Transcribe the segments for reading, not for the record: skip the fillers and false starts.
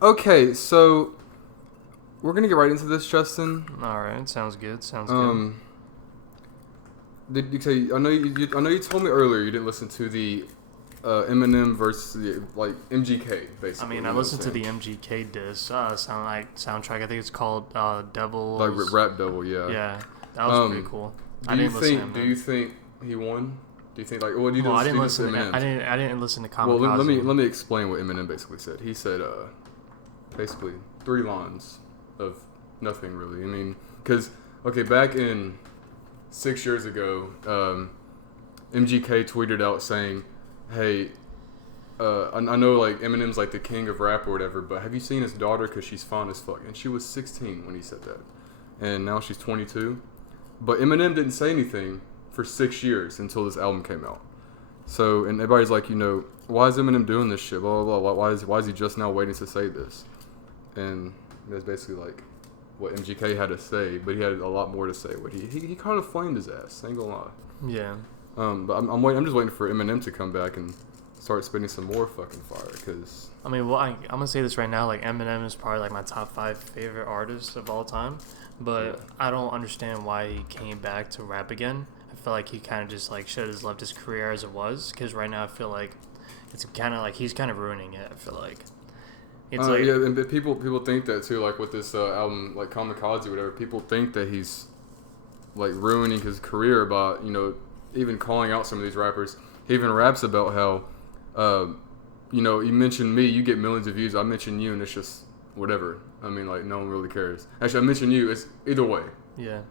Okay, so we're gonna get right into this, Justin. All right, sounds good. Did you say? I know you told me earlier you didn't listen to the Eminem versus like MGK, basically. I mean, I listened to the MGK diss soundtrack. I think it's called Devil. Like Rap Devil, yeah. Yeah, that was pretty cool. Do you think he won? Do you think like what do you do? I didn't listen. I didn't listen to Kamikaze. Well, let me explain what Eminem basically said. He said basically 3 lines of nothing really. I mean, because back in 6 years ago, MGK tweeted out saying, "Hey, I know like Eminem's like the king of rap or whatever, but have you seen his daughter? Because she's fine as fuck." And she was 16 when he said that, and now she's 22. But Eminem didn't say anything for 6 years until this album came out. So, and everybody's like, why is Eminem doing this shit? Blah blah blah. Why is he just now waiting to say this? And that's basically like what MGK had to say, but he had a lot more to say. What he kind of flamed his ass. Ain't gonna lie. Yeah. But I'm just waiting for Eminem to come back and start spitting some more fucking fire. Cause I mean, I'm gonna say this right now. Like Eminem is probably like my top 5 favorite artists of all time, but yeah. I don't understand why he came back to rap again. I feel like he kind of just like should have left his career as it was. Cause right now I feel like it's kind of like he's kind of ruining it. I feel like. It's like, yeah, and people think that too. Like with this album, like Kamikaze, or whatever. People think that he's like ruining his career by even calling out some of these rappers. He even raps about how, you mention me, you get millions of views. I mention you, and it's just whatever. I mean, like no one really cares. Actually, I mention you. It's either way. Yeah.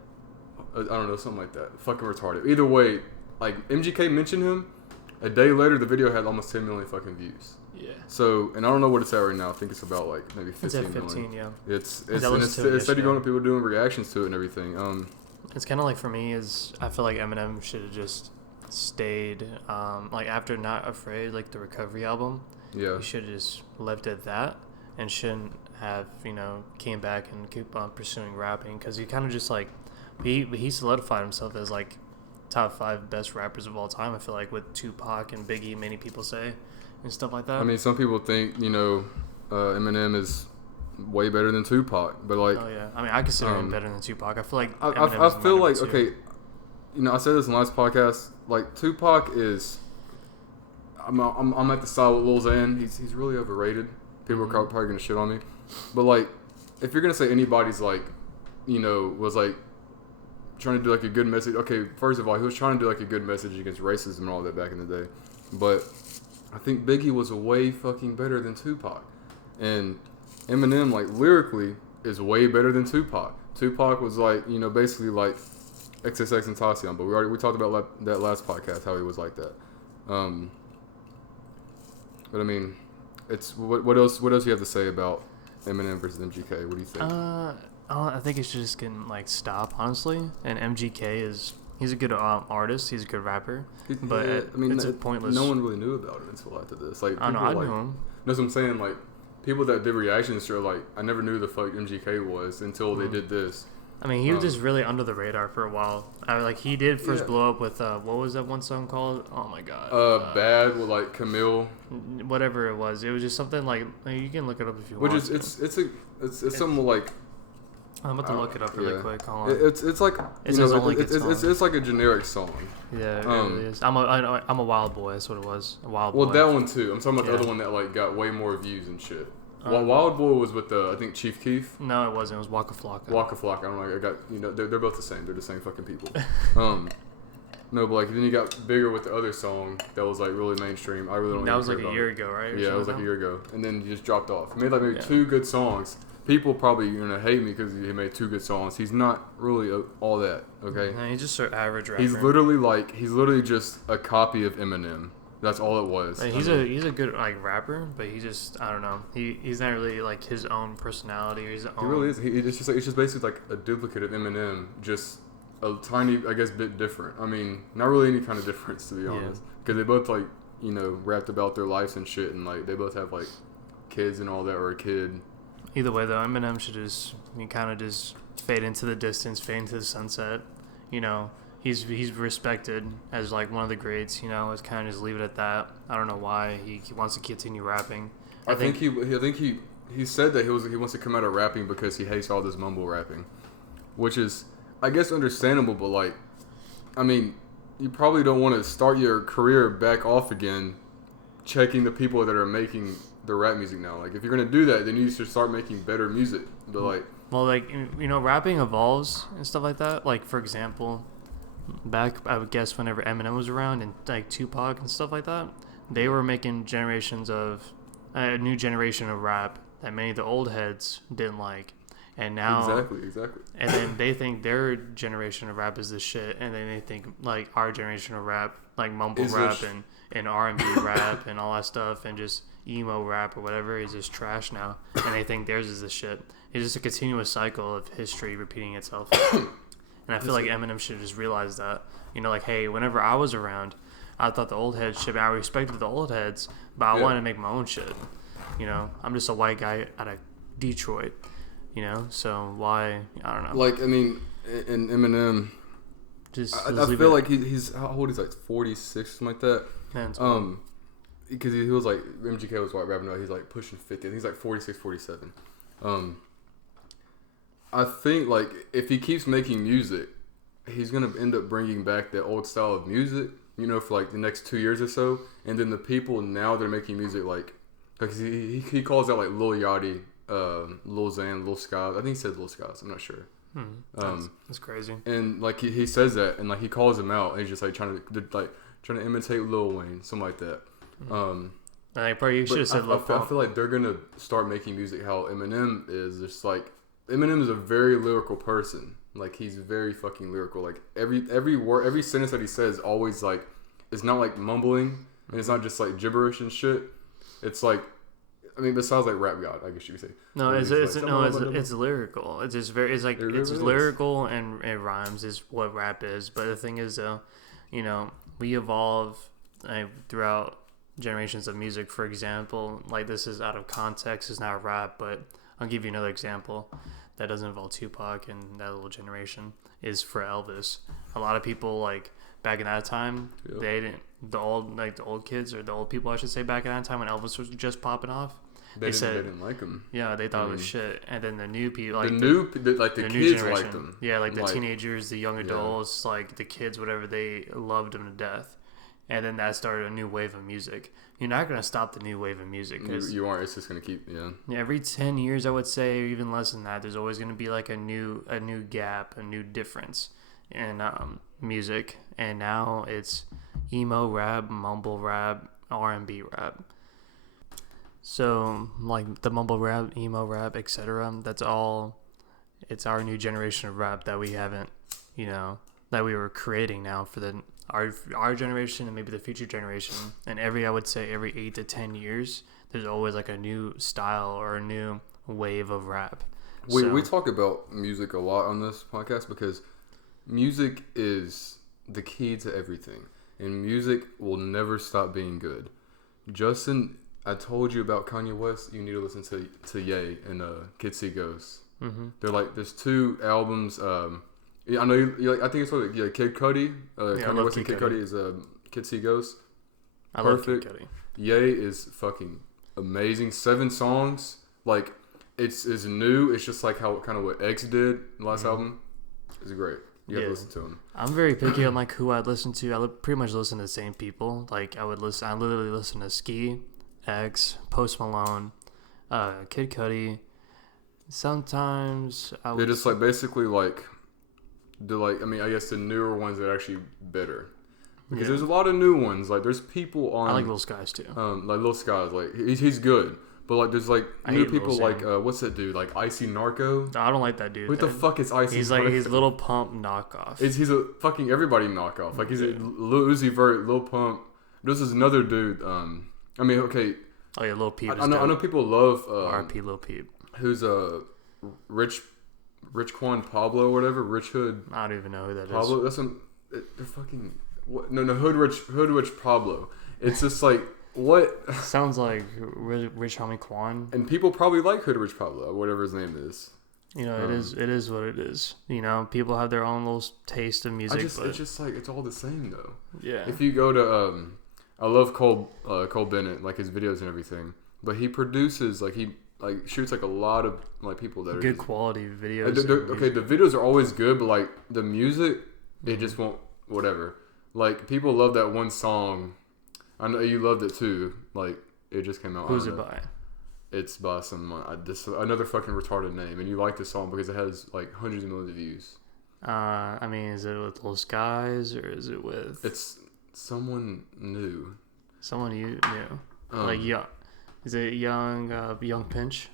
I don't know, something like that. Fucking retarded. Either way, like MGK mentioned him. A day later, the video had almost 10 million fucking views. Yeah. So, and I don't know what it's at right now. I think it's about like maybe 15 It's at 15, million. yeah. It's steady going up. People doing reactions to it and everything. It's kind of like for me is I feel like Eminem should have just stayed like after Not Afraid, like the Recovery album. Yeah. He should have just left it at that and shouldn't have came back and keep on pursuing rapping because he kind of just like he solidified himself as like top 5 best rappers of all time. I feel like with Tupac and Biggie, many people say. And stuff like that. I mean, some people think Eminem is way better than Tupac, but like, oh yeah, I mean, I consider him better than Tupac. I feel like I feel like okay, I said this in the last podcast. Like Tupac is, I'm at the side with Lil Xan. He's really overrated. People are probably gonna shit on me, but like, if you're gonna say anybody's like, was like trying to do like a good message. Okay, first of all, he was trying to do like a good message against racism and all that back in the day, but I think Biggie was way fucking better than Tupac. And Eminem, like, lyrically, is way better than Tupac. Tupac was, like, basically like XXX and Tentacion. But we talked about that last podcast, how he was like that. But, I mean, it's what else do you have to say about Eminem versus MGK? What do you think? I think it should just like stop, honestly. And MGK he's a good artist. He's a good rapper, but it's a pointless. No one really knew about it until after this. Like, I know, I knew him. That's what I'm saying. Like, people that did reactions are like, I never knew who the fuck MGK was until they did this. I mean, he was just really under the radar for a while. He did first blow up with what was that one song called? Oh my god. Bad with like Camille. Whatever it was just something like you can look it up if you want. Which is it's something like. I'm about to look it up really quick. Hold on. It's like it's like a generic song. Yeah, it really is. I'm a wild boy. That's what it was. A wild boy. Well, that one too. I'm talking about the other one that like got way more views and shit. Wild Boy was with I think Chief Keef. No, it wasn't. It was Waka Flocka. Waka Flocka. I don't know. I got they're both the same. They're the same fucking people. No, but like then you got bigger with the other song that was like really mainstream. I really don't. That was like a year ago, right? Yeah, it was like a year ago, and then he just dropped off. He made like maybe 2 good songs. People probably gonna hate me because he made 2 good songs. He's not really all that. Okay. No, he's just an average rapper. He's literally just a copy of Eminem. That's all it was. Like, he's a good like rapper, but he just I don't know. He's not really like his own personality or his own. He really is. It's just basically like a duplicate of Eminem, just a tiny, I guess, bit different. I mean, not really any kind of difference to be honest, because they both like rapped about their lives and shit, and like they both have like kids and all that, or a kid. Either way, though, Eminem should just kind of just fade into the distance, fade into the sunset. He's respected as like one of the greats. It's kind of just leave it at that. I don't know why he wants to continue rapping. I think he said that he wants to come out of rapping because he hates all this mumble rapping, which is, I guess, understandable. But like, I mean, you probably don't want to start your career back off again, checking the people that are making the rap music now. Like, if you're gonna do that, then you should start making better music. But like, well, like, you know, rapping evolves and stuff like that. Like, for example, back, I would guess, whenever Eminem was around and like Tupac and stuff like that, they were making generations of a new generation of rap that many of the old heads didn't like. And now exactly. And then they think their generation of rap is the shit, and then they think like our generation of rap, like mumble rap and R&B rap and all that stuff, and just emo rap or whatever, is just trash now. And they think theirs is the shit. It's just a continuous cycle of history repeating itself. And I feel like Eminem should just realize that. You know, like, hey, whenever I was around, I thought the old heads shit. I respected the old heads, but I wanted to make my own shit. You know, I'm just a white guy out of Detroit. You know, so why? I don't know. Like, I mean, in Eminem, I feel like he's how old is he, like 46, something like that. Yeah, because he was like MGK was white rapping out. He's like pushing 50. He's like 46, 47. I think like if he keeps making music, he's gonna end up bringing back that old style of music. You know, for like the next 2 years or so, and then the people now they're making music like he calls out like Lil Yachty. Lil Xan, Lil Skies. I think he said Lil Skies. I'm not sure. That's crazy. And like he says that, and like he calls him out, and he's just like trying to imitate Lil Wayne, something like that. I probably should have said Lil Pump. I feel like they're gonna start making music how Eminem is. Just like Eminem is a very lyrical person. Like he's very fucking lyrical. Like every word, every sentence that he says, always like it's not like mumbling, and it's not just like gibberish and shit. It's like. I mean, besides like Rap God, I guess you could say. No, it's lyrical. It's just very. It's like it's lyrical and it rhymes is what rap is. But the thing is, though, you know, we evolve throughout generations of music. For example, like this is out of context. It's not rap, but I'll give you another example that doesn't involve Tupac and that little generation is for Elvis. A lot of people like back in that time, they didn't. The old kids or the old people, I should say, back in that time when Elvis was just popping off. They didn't like him. Yeah, they thought it was shit. And then the new people, like the kids liked him. Yeah, like the teenagers, the young adults, like the kids, whatever, they loved him to death. And then that started a new wave of music. You're not gonna stop the new wave of music. You aren't. It's just gonna keep. Yeah. Every 10 years, I would say, or even less than that, there's always gonna be like a new gap, a new difference in music. And now it's emo rap, mumble rap, R&B rap. So, like, the mumble rap, emo rap, etc., that's all, it's our new generation of rap that we haven't, you know, that we were creating now for our generation and maybe the future generation. And I would say every 8 to 10 years, there's always, like, a new style or a new wave of rap. We talk about music a lot on this podcast because music is the key to everything. And music will never stop being good. Justin... I told you about Kanye West. You need to listen to Ye and Kids See Ghosts. Mm-hmm. They're like there's 2 albums. I know you like. I think it's what Kid Cudi. Kanye West and Kid Cudi is Kids See Ghosts. I love Kid Cudi. Ye is fucking amazing. 7 songs. Like it's new. It's just like how kind of what X did the last album. It's great. You have to listen to him. I'm very picky on like who I'd listen to. I pretty much listen to the same people. Like I literally listen to Ski, X, Post Malone, Kid Cudi. Sometimes they're just like basically like I guess the newer ones that are actually better. Because there's a lot of new ones. Like there's people on. I like Lil Skies too. Like Lil Skies, like he's good. But like there's like new people like what's that dude like Icy Narco? I don't like that dude. What the fuck is Icy? He's like he's Lil Pump knockoff. He's a fucking everybody knockoff. Like he's a Lil Uzi Vert, Lil Pump. This is another dude. I mean, okay. Oh yeah, Lil Peep. I know people love RP Lil Peep. Who's Rich Quan Pablo or whatever, Rich Hood. I don't even know who that Pablo, is. Pablo, they're fucking what? No, Hood Rich Pablo. It's just like what sounds like Rich Homie Quan. And people probably like Hood Rich Pablo, whatever his name is. You know, it is what it is. You know, people have their own little taste of music. It's just like it's all the same though. Yeah. If you go to I love Cole Bennett, like his videos and everything. but he produces he shoots a lot of people that are good quality videos. Okay, the videos are always good, but the music, it just won't whatever. People love that one song. I know you loved it too. It just came out. Who's it by? It's by another fucking retarded name, and you like the song because it has hundreds of millions of views. I mean, is it with Little Skies or is it with? It's someone new. Someone you knew, young. Is it Young Pinch?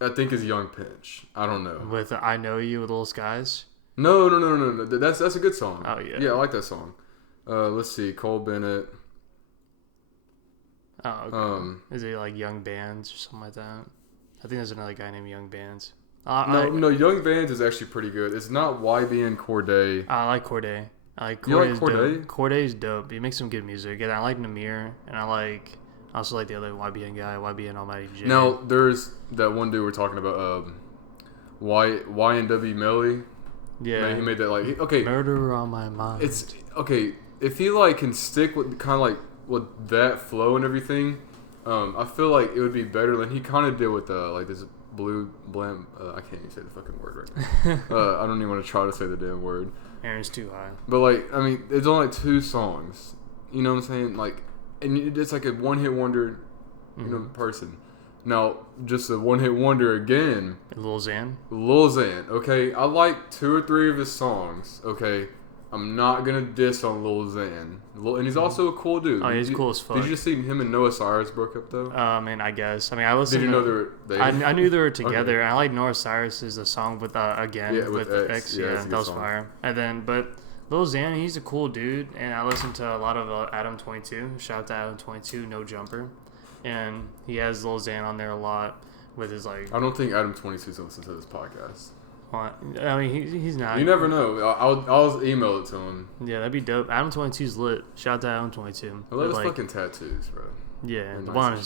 I think it's Young Pinch. I don't know. With I Know You with Little Skies. No. That's a good song. Oh yeah. Yeah, I like that song. Let's see, Cole Bennett. Oh, okay. Is it Young Bands or something like that? I think there's another guy named Young Bands. No, Young Bands is actually pretty good. It's not YBN Corday. I like Corday. You like Corday? Corday's dope. He makes some good music. And I like Namir, and I also like the other YBN guy, YBN Almighty J. Now, there's that one dude we're talking about, YNW Melly. Yeah. Man, he made that, okay. Murder on My Mind. It's, okay, if he, can stick with with that flow and everything, I feel like it would be better than he kind of did with, this blue blam. I can't even say the fucking word right now. I don't even want to try to say the damn word. Aaron's too high. But, it's only, 2 songs. You know what I'm saying? And it's a one-hit wonder, person. Now, just a one-hit wonder again. Lil Xan, okay? I like 2 or 3 of his songs, okay? I'm not going to diss on Lil Xan. And he's also a cool dude. Oh, he's cool as fuck. Did you just see him and Noah Cyrus broke up, though? I guess. I listened. Did you know they were... I knew they were together. Okay. I like Noah Cyrus's song with, Again. Yeah, with X. Yeah, that was fire. And then, but... Lil Xan, he's a cool dude, and I listen to a lot of Adam 22. Shout out to Adam 22, No Jumper, and he has Lil Xan on there a lot with his I don't think Adam 22 is listening to this podcast. I mean, he's not. You never know. I'll email it to him. Yeah, that'd be dope. Adam 22's lit. Shout out to Adam 22. I love his fucking tattoos, bro. Yeah, the one on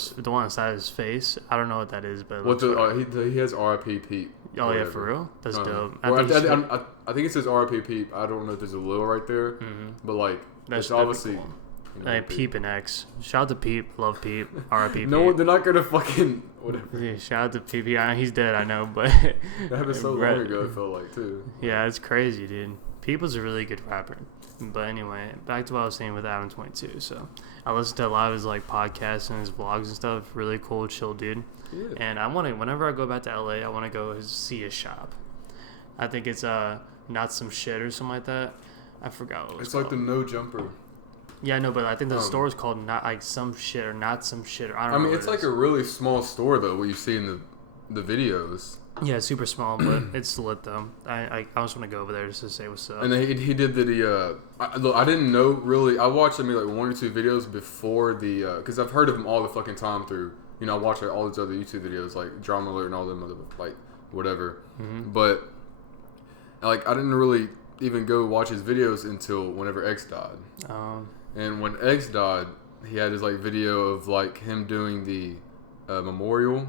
the side of his face. I don't know what that is, but he has R.I.P. Pete. Oh yeah, for real? That's dope. I think it says R.I.P. Peep. I don't know if there's a Lil right there, but that's it's obviously. Cool. Peep and X. Shout out to Peep. Love Peep. R.I.P. No, they're not gonna fucking whatever. Yeah, shout out to Peep. Yeah, he's dead. I know, but that happened so long ago. It felt like too. Yeah, it's crazy, dude. Peep was a really good rapper. But anyway, back to what I was saying with Adam 22. So I listen to a lot of his podcasts and his vlogs and stuff. Really cool, chill dude. Yeah. And whenever I go back to LA, I want to go see his shop. I think it's Not Some Shit or something like that. I forgot what it was called. It's the No Jumper. Yeah, no, but I think the store is called Not Some Shit or Not Some Shit. Or I don't know. It's a really small store though. What you see in the videos. Yeah, it's super small, but it's lit though. I just want to go over there just to say what's up. And he did I didn't know really. I watched 1 or 2 videos before because I've heard of him all the fucking time through. I watch all these other YouTube videos like Drama Alert and all them other whatever. Mm-hmm. But I didn't really even go watch his videos until whenever X died. And when X died, he had his video of him doing the memorial.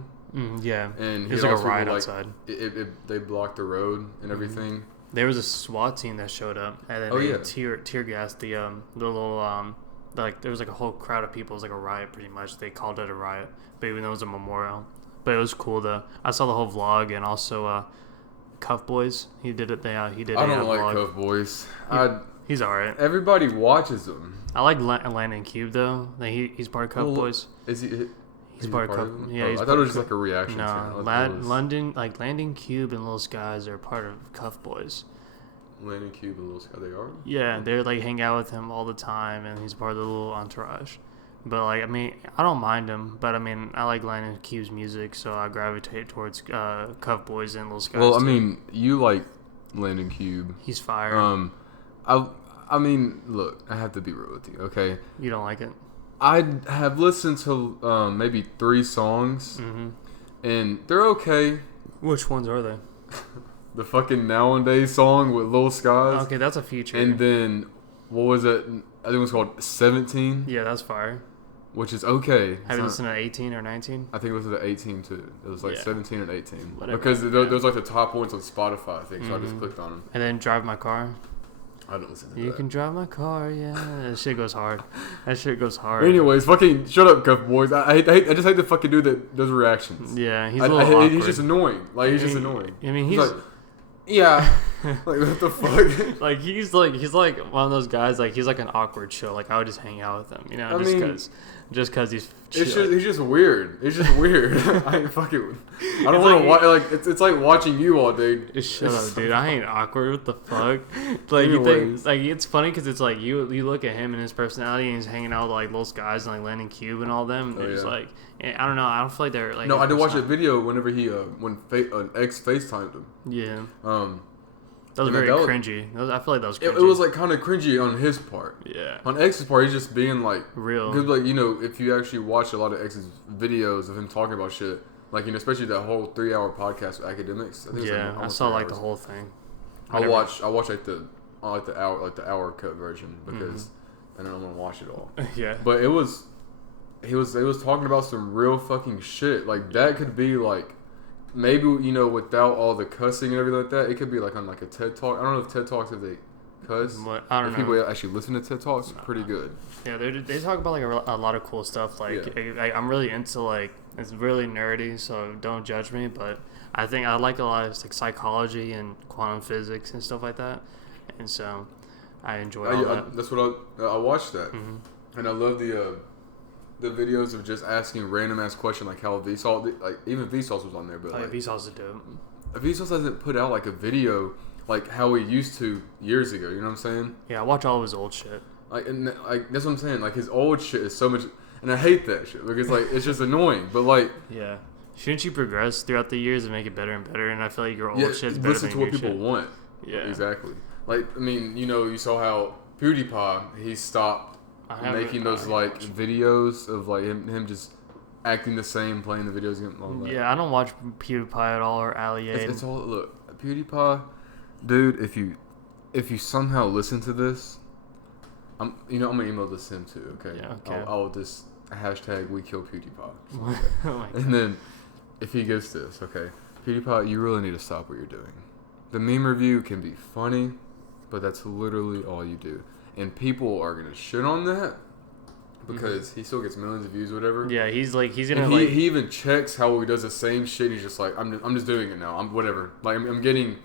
Yeah, and there's a riot outside. They blocked the road and everything. There was a SWAT team that showed up, and then they tear gassed the little there was a whole crowd of people. It was a riot, pretty much. They called it a riot, but even though it was a memorial, but it was cool though. I saw the whole vlog, and also Cuff Boys. He did it. He did. I don't like Cuff Boys. He's alright. Everybody watches him. I like Landon Cube though. He's part of Cuff Boys. Is he? He's part of Cuff. Yeah, I thought it was just a reaction. No, Landon Cube and Lil Skies are part of Cuff Boys. Landon Cube and Lil Skies, they are. Yeah, they're hang out with him all the time, and he's part of the little entourage. But I don't mind him. But I like Landon Cube's music, so I gravitate towards Cuff Boys and Lil Skies. Well, you like Landon Cube. He's fire. Look, I have to be real with you, okay? You don't like it? I have listened to maybe 3 songs, and they're okay. Which ones are they? The fucking Nowadays song with Lil Skies. Okay, that's a feature. And then, what was it? I think it was called 17. Yeah, that's fire. Which is okay. Have you listened to 18 or 19? I think it was at 18 too. It was 17 and 18. Whatever. Because those the top ones on Spotify, I think, so I just clicked on them. And then Drive My Car. I don't listen to You that. can drive my car, yeah. That shit goes hard. That shit goes hard. Anyways, fucking shut up, Cuff Boys. I just hate the fucking dude that does reactions. Yeah, he's a little awkward. He's just annoying. Like, he's just annoying. I mean, he's like, yeah. Like, what the fuck? Like, he's like one of those guys, like, he's like an awkward chill. Like, I would just hang out with him, you know, just cause he's chill. He's just weird. It's just weird. I don't want to watch, like, it's like watching you all day. Just shut up, dude. I ain't awkward. What the fuck? Like, you think, like, it's funny because it's like you look at him and his personality and he's hanging out with like those guys and like Landon Cube and all them. And they're just like, I don't know. I don't feel like they're like. No, I did watch a video whenever when an ex FaceTimed him. Yeah. That was very cringy. I feel like that was cringy. It was like kind of cringy on his part. Yeah. On X's part, he's just being like real. Because like, you know, if you actually watch a lot of X's videos of him talking about shit, like, you know, especially that whole 3-hour podcast with academics. I think I saw like the whole thing. I watched like the hour cut version because I don't want to watch it all. Yeah. But it was talking about some real fucking shit. Like, that could be like. Maybe, you know, without all the cussing and everything like that, it could be like on like a TED Talk. I don't know if TED Talks, if they cuss. I don't know. People actually listen to TED Talks, pretty good. Yeah, they talk about like a lot of cool stuff. Like, I'm really into like, it's really nerdy, so don't judge me. But I think I like a lot of like psychology and quantum physics and stuff like that. And so I enjoy all that. That's what I watched that. And I love the videos of just asking random ass questions, like how Vsauce, like even Vsauce was on there, but like Vsauce is dope. Vsauce hasn't put out like a video like how he used to years ago. You know what I'm saying? Yeah, I watch all of his old shit. Like, and like that's what I'm saying. Like, his old shit is so much, and I hate that shit because like it's just annoying. But like, yeah, shouldn't you progress throughout the years and make it better and better? And I feel like your old shit's better listen than to what your people shit. want. Yeah, exactly. Like, I mean, you know, you saw how PewDiePie, he stopped making those like videos of like him just acting the same, playing the videos again. All that. Yeah, I don't watch PewDiePie at all or Ali. It's all, look, PewDiePie, dude. If you somehow listen to this, I'm gonna email this to him too. Okay. Yeah. Okay. I'll just hashtag we kill PewDiePie. Oh and then if he gets this, okay, PewDiePie, you really need to stop what you're doing. The meme review can be funny, but that's literally all you do. And people are gonna shit on that because he still gets millions of views, or whatever. Yeah, he's gonna. He even checks how he does the same shit. He's just like, I'm just doing it now. I'm whatever. Like, I'm getting.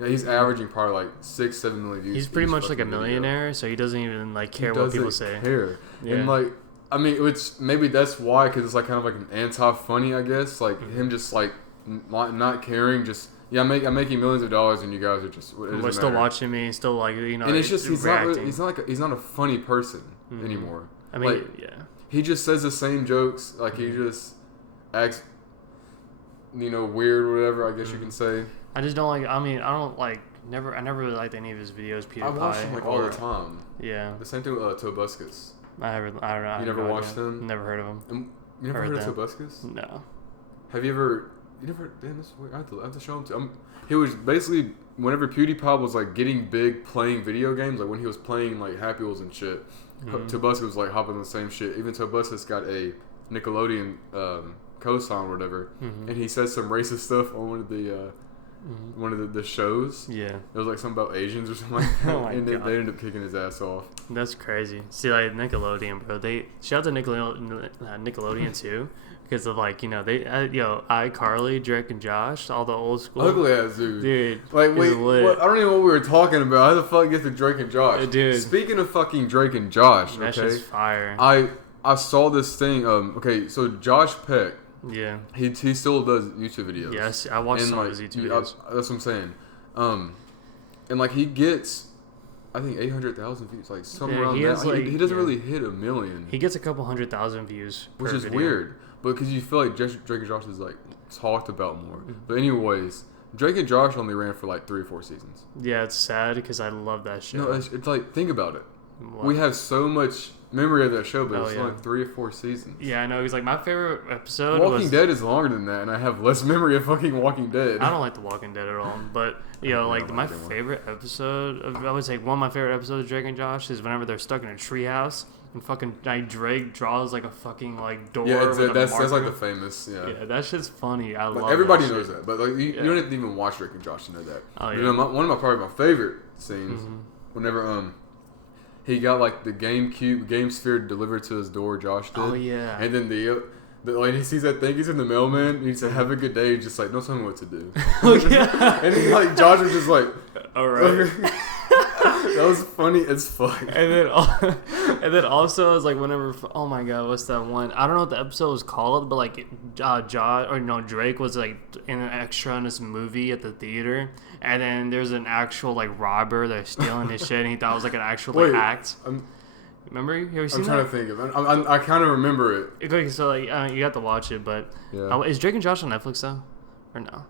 Yeah, he's averaging probably like 6-7 million views. He's pretty much like a millionaire, so he doesn't even like care what people say. Yeah. And like, I mean, it's maybe that's why, because it's like kind of like an anti-funny, I guess. Like him just like not caring, just. Yeah, I'm making millions of dollars, and you guys are just. We're still watching me, still like, you know. And it's just he's not a funny person anymore. I mean, like, he just says the same jokes. Like, he just acts, you know, weird or whatever. I guess you can say. I just don't like. I mean, I don't like. I never really liked any of his videos. PewDiePie. I watch him like all the time. Yeah. The same thing with Tobuscus. I don't know. You never watched them? Never heard of him. You never heard of Tobuscus? No. Have you ever? You never? Damn, this is weird. I have to show him to. He was basically whenever PewDiePie was like getting big playing video games, like when he was playing like Happy Wheels and shit. Tobuscus was like hopping on the same shit. Even Tobuscus got a Nickelodeon co-sign or whatever, and he said some racist stuff on one of the shows. Yeah, it was like something about Asians or something like that. And they ended up kicking his ass off. That's crazy. See, like Nickelodeon, bro. Shout out to Nickelodeon too. Because of like, you know, iCarly, Drake and Josh, all the old school ugly ass dude. Like, wait, what, I don't even know what we were talking about. How the fuck get to Drake and Josh? Dude. Speaking of fucking Drake and Josh, that's just fire. I saw this thing. Okay, so Josh Peck. Yeah. He still does YouTube videos. Yes, I watched some of his YouTube videos. That's what I'm saying. And like he gets, I think 800,000 views, like somewhere around that. Like, he doesn't really hit 1 million. He gets a couple 100,000 views, which is weird. But because you feel like Drake and Josh is like talked about more. But anyways, Drake and Josh only ran for like 3 or 4 seasons. Yeah, it's sad because I love that show. No, it's like, think about it. What? We have so much memory of that show, but it's like 3 or 4 seasons. Yeah, I know. It's like my favorite episode. Walking Dead is longer than that, and I have less memory of fucking Walking Dead. I don't like The Walking Dead at all, but like my favorite episode I would say one of my favorite episodes of Drake and Josh is whenever they're stuck in a treehouse. And fucking like Drake draws like a fucking like door. Yeah, that's like the famous. Yeah, that shit's funny. I love. Everybody knows that, but like you don't even watch Drake and Josh to know that. Oh yeah. You know, one of my favorite scenes whenever he got like the Game Sphere delivered to his door. Josh did. Oh yeah. And then the like he sees that thing. He's in the mailman. And he said, "Have a good day." He's just like, "Don't tell me what to do." Oh yeah. And he like Josh was just like, all right. That was funny as fuck. And then also, it's like whenever, oh my god, what's that one? I don't know what the episode was called, but like, Drake was like in an extra in this movie at the theater, and then there's an actual like robber that's stealing his shit, and he thought it was like an actual like act. Remember? You ever seen I'm trying to think of it. I kind of remember it. Okay, so like you have to watch it, but is Drake and Josh on Netflix though, or no?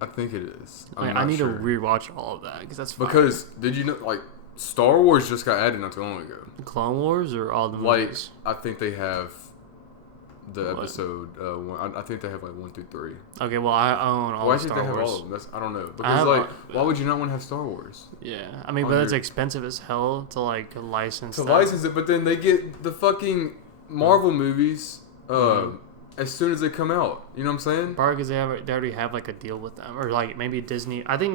I think it is. I need to rewatch all of that because that's fire. Because did you know like Star Wars just got added not too long ago? Clone Wars or all the movies? Like I think they have the episode. I think they have like 1 through 3. Okay, well I own all of Star Wars. Why they have all of them? I don't know. Because why would you not want to have Star Wars? Yeah, I mean, but it's expensive as hell to like license. License it, but then they get the fucking Marvel movies as soon as they come out. You know what I'm saying? Probably because they already have like a deal with them, or like maybe Disney. I think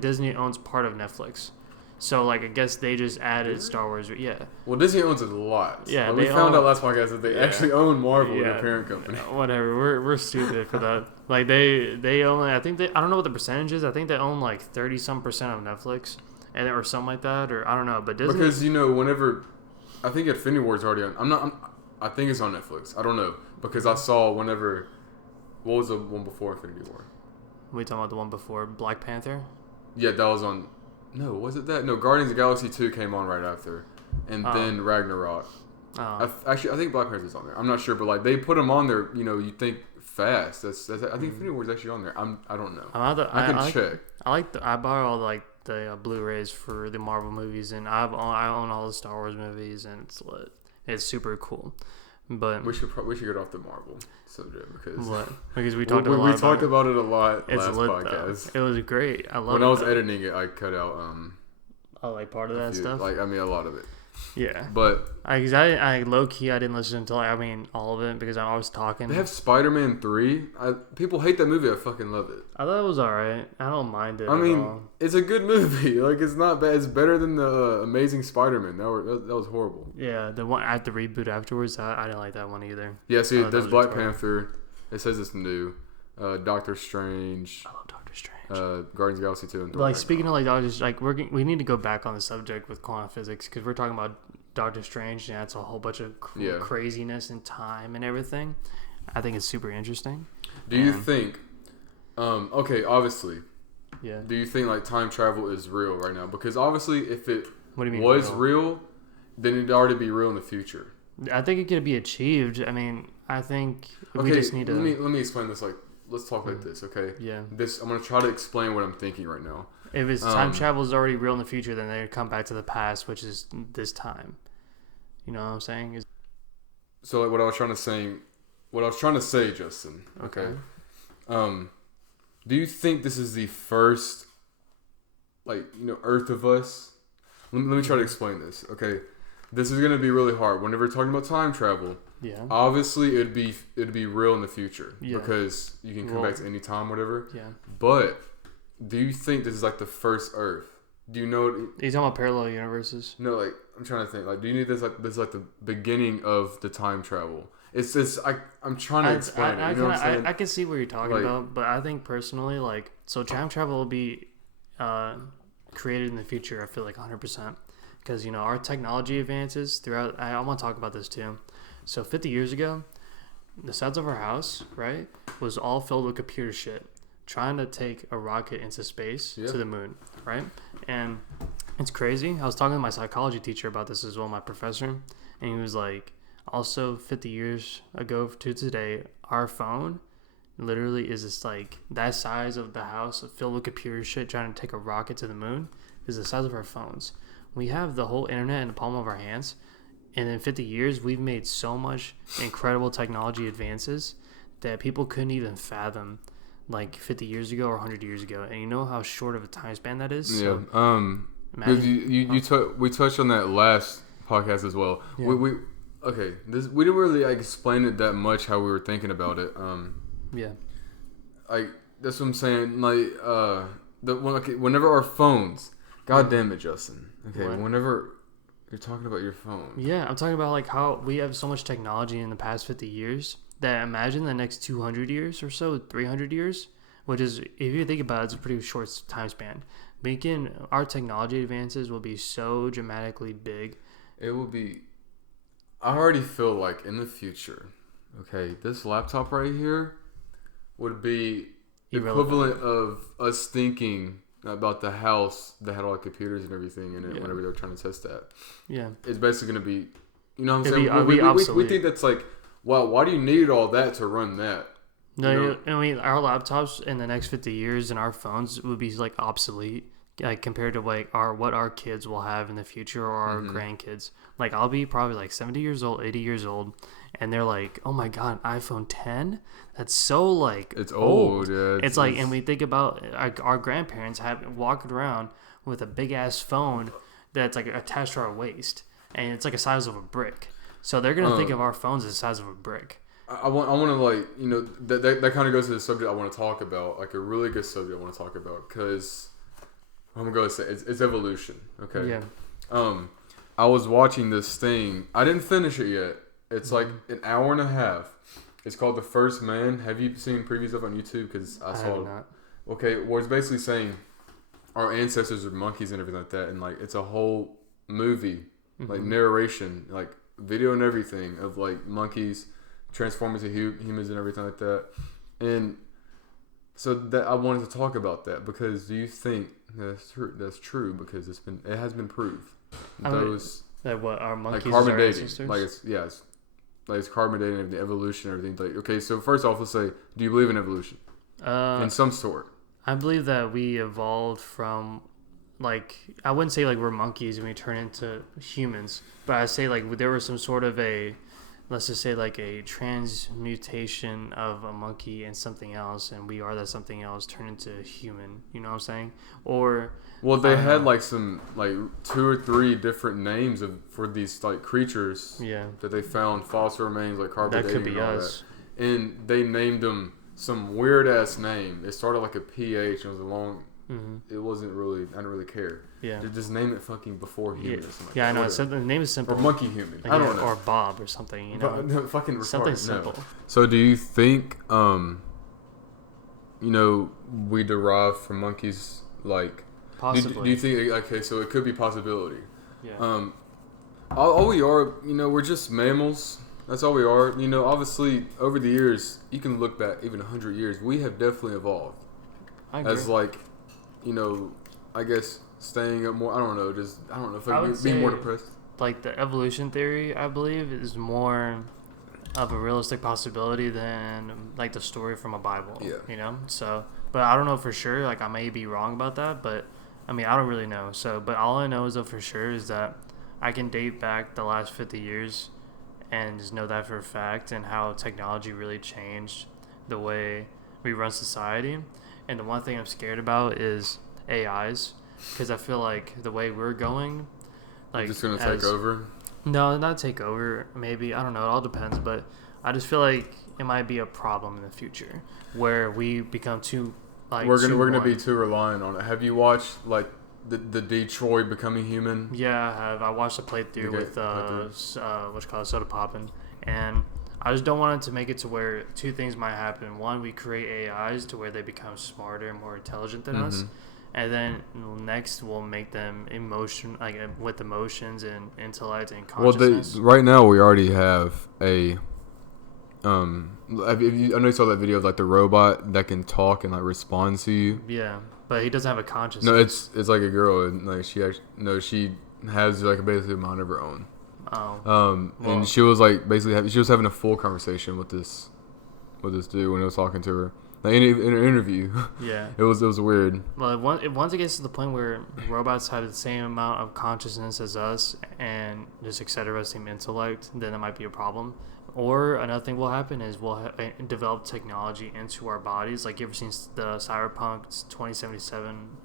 Disney owns part of Netflix. So, like, I guess they just added Star Wars. Yeah. Well, Disney owns a lot. Yeah. We found out last podcast that they actually own Marvel, their parent company. Whatever. We're stupid for that. Like, they own, I don't know what the percentage is. I think they own, like, 30-some% of Netflix or something like that. Or I don't know. But Disney. Because, whenever, I think Infinity War is already on. I think it's on Netflix. I don't know. Because I saw what was the one before Infinity War? We talking about the one before Black Panther? Yeah, that was on. No, was it that? No, Guardians of the Galaxy 2 came on right after. And then Ragnarok. Oh. I think Black Panther's on there. I'm not sure, but like they put them on there, you think fast. That's I think Infinity War is actually on there. I don't know. I can check. I buy all like the Blu-rays for the Marvel movies, and I own all the Star Wars movies, and it's lit. It's super cool. But we should get off the Marvel subject because we talked about it a lot last podcast. Though. It was great. I love it. When I was editing it, I cut out like part of that stuff. Like a lot of it. Yeah, but I low key I didn't listen until all of it because I was talking. They have Spider-Man 3. People hate that movie. I fucking love it. I thought it was alright. I don't mind it. It's a good movie. Like it's not bad. It's better than the Amazing Spider-Man. That was horrible. Yeah, the one at the reboot afterwards. I didn't like that one either. Yeah, see, there's Black Panther. It says it's new. Doctor Strange. I love Doctor Strange. Guardians of the Galaxy 2 and Thor. Like speaking of like Doctor, like we need to go back on the subject with quantum physics because we're talking about Doctor Strange and that's a whole bunch of craziness and time and everything. I think it's super interesting. Do you think? Okay, obviously. Yeah. Do you think like time travel is real right now? Because obviously, if it was real, then it'd already be real in the future. I think it could be achieved. I mean, I think we just need to. Let me explain this. Like, let's talk like this, okay? Yeah. I'm gonna try to explain what I'm thinking right now. If it's time travel is already real in the future, then they come back to the past, which is this time. You know what I'm saying? So like what I was trying to say, Justin. Okay. Do you think this is the first, Earth of us? Let me try to explain this. Okay. This is gonna be really hard. Whenever we're talking about time travel, obviously it'd be real in the future because you can come back to any time, whatever. Yeah. But do you think this is like the first Earth? Do you know? Are you talking about parallel universes? No, like I'm trying to think. Like, do you need this is like the beginning of the time travel? It's just I'm trying to explain it. You know what I'm saying? I can see what you're talking about, but I think personally, so time travel will be created in the future. I feel like 100%. Because, our technology advances throughout... I want to talk about this, too. So, 50 years ago, the sides of our house, right, was all filled with computer shit. Trying to take a rocket into space to the moon, right? And it's crazy. I was talking to my psychology teacher about this as well, my professor. And he was like, also, 50 years ago to today, our phone literally is just that size of the house filled with computer shit trying to take a rocket to the moon is the size of our phones. We have the whole internet in the palm of our hands, and in 50 years, we've made so much incredible technology advances that people couldn't even fathom 50 years ago or 100 years ago. And you know how short of a time span that is? Yeah. We touched on that last podcast as well. Yeah. We didn't really explain it that much how we were thinking about it. Yeah. That's what I'm saying. Whenever our phones God damn it, Justin. Okay, What? whenever you're talking about your phone. Yeah, I'm talking about like how we have so much technology in the past 50 years that imagine the next 200 years or so, 300 years, which is, if you think about it, it's a pretty short time span. Making our technology advances will be so dramatically big. It will be. I already feel like in the future, okay, this laptop right here would be equivalent of us thinking about the house that had all the computers and everything in it whenever they were trying to test that. Yeah. It's basically going to be, you know what I'm It'd saying? We think that's like, wow, why do you need all that to run that? No, You know? I mean, our laptops in the next 50 years and our phones would be like obsolete, like compared to like what our kids will have in the future or our grandkids. Like I'll be probably like 70 years old, 80 years old, and they're like, "Oh my god, iPhone 10? That's so like It's old, yeah. It's like, and we think about our grandparents walking around with a big ass phone that's like attached to our waist, and it's like the size of a brick. So they're gonna think of our phones as the size of a brick. I want to like, you know, that kind of goes to the subject I want to talk about, like a really good subject I want to talk about, because I'm gonna go say it's evolution. Okay. Yeah. I was watching this thing. I didn't finish it yet. It's like an hour and a half. It's called The First Man. Have you seen previews of it on YouTube? Because I saw have it. not. Okay, well, it's basically saying our ancestors were monkeys and everything like that, and like it's a whole movie, like narration, like video and everything of like monkeys transforming to humans and everything like that. And so that I wanted to talk about that, because do you think that's true? That's true, because it has been proved. Those That what our monkeys like carbon are dating, ancestors? like it's carbon dating and the evolution and everything. Like, okay, so first off, let's say, do you believe in evolution in some sort? I believe that we evolved from, like, I wouldn't say like we're monkeys and we turn into humans, but I say like there was some sort of let's just say like a transmutation of a monkey and something else, and we are that something else turned into a human. You know what I'm saying? Or well, they had like some like 2 or 3 different names for these like creatures. Yeah. That they found fossil remains, like carbon That dating could be and all us. that. And they named them some weird ass name. It started like a PH and it was a long. It wasn't really. I didn't really care. Yeah. Just name it fucking before human. Yeah, Or something like yeah, I know. whatever. The name is simple. Or monkey human. Like, I don't know. Or Bob or something. You know. But, no, fucking retarded. Something simple. No. So do you think you know, we derive from monkeys, like Possibly. do you think, okay, so it could be possibility. Yeah. All we are, you know, we're just mammals. That's all we are. You know, obviously over the years, you can look back even 100 years, we have definitely evolved. I agree. As like, you know, I guess staying up more. I don't know. Just I don't know if like being more depressed. Like the evolution theory, I believe, is more of a realistic possibility than like the story from a Bible. Yeah. You know. So, but I don't know for sure. Like I may be wrong about that, but I mean I don't really know. So, but all I know is though for sure is that I can date back the last 50 years and just know that for a fact, and how technology really changed the way we run society. And the one thing I'm scared about is AIs, because I feel like the way we're going, like Just gonna take over. No, not take over. Maybe, I don't know. It all depends. But I just feel like it might be a problem in the future where we become too like We're gonna be too reliant on it. Have you watched like the Detroit Becoming Human? Yeah, I have. I watched a playthrough with what's called Soda Poppin', and I just don't want it to make it to where 2 things might happen. One, we create AIs to where they become smarter and more intelligent than us, and then next we'll make them with emotions and intellect and consciousness. Well, right now we already have a. I know you saw that video of like the robot that can talk and like respond to you. Yeah, but he doesn't have a consciousness. No, it's like a girl, and like she has like basically a mind of her own. Oh. And she was like basically she was having a full conversation with this dude when I was talking to her, like in an interview. Yeah. It was weird. Well, once it gets to the point where robots have the same amount of consciousness as us and just etc. same intellect, then that might be a problem. Or another thing will happen is we'll develop technology into our bodies. Like, you ever seen the Cyberpunk 2077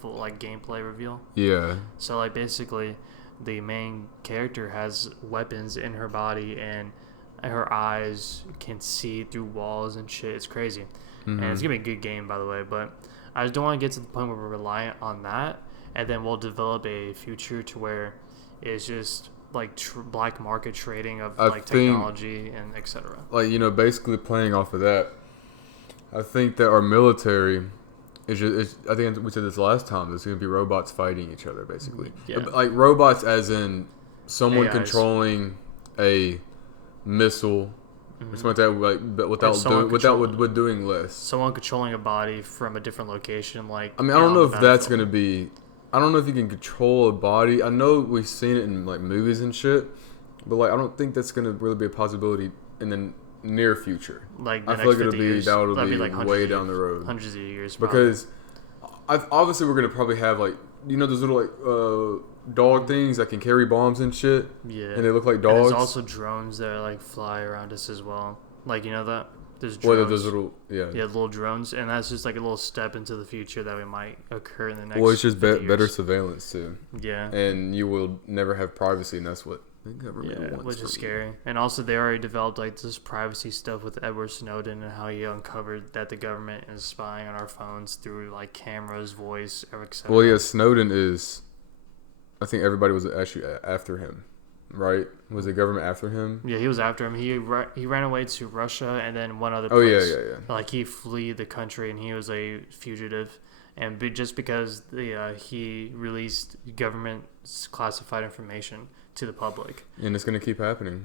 full like gameplay reveal? Yeah. So like basically, the main character has weapons in her body and her eyes can see through walls and shit. It's crazy. And it's gonna be a good game, by the way. But I just don't want to get to the point where we're reliant on that. and then we'll develop a future to where it's just like black market trading of technology and etc. Like, basically playing off of that, I think that our military is just, I think we said this last time, there's going to be robots fighting each other, basically. Yeah. Like robots as in someone AIs. Controlling a missile or something like that, but without doing less. Someone controlling a body from a different location, like. I mean, I don't know if that's going to be. I don't know if you can control a body. I know we've seen it in like movies and shit, but like I don't think that's going to really be a possibility in the near future. Like I feel like it'll be like way down the road, hundreds of years. Probably. Because obviously we're going to probably have like those little like dog things that can carry bombs and shit. Yeah. And they look like dogs. And there's also drones that like fly around us as well. Like that. There's drones. Well, those little little drones, and that's just like a little step into the future that we might occur in the next. Well, it's just better years. Surveillance too. Yeah. And you will never have privacy, and that's what the government wants. Which is scary. And also, they already developed like this privacy stuff with Edward Snowden and how he uncovered that the government is spying on our phones through like cameras, voice, etc. Well, yeah, Snowden is. I think everybody was actually after him. Right? Was the government after him? Yeah, he was after him. He ran away to Russia and then one other place. Oh, yeah. Like, he fled the country and he was a fugitive. And just because he released government classified information to the public. And it's going to keep happening.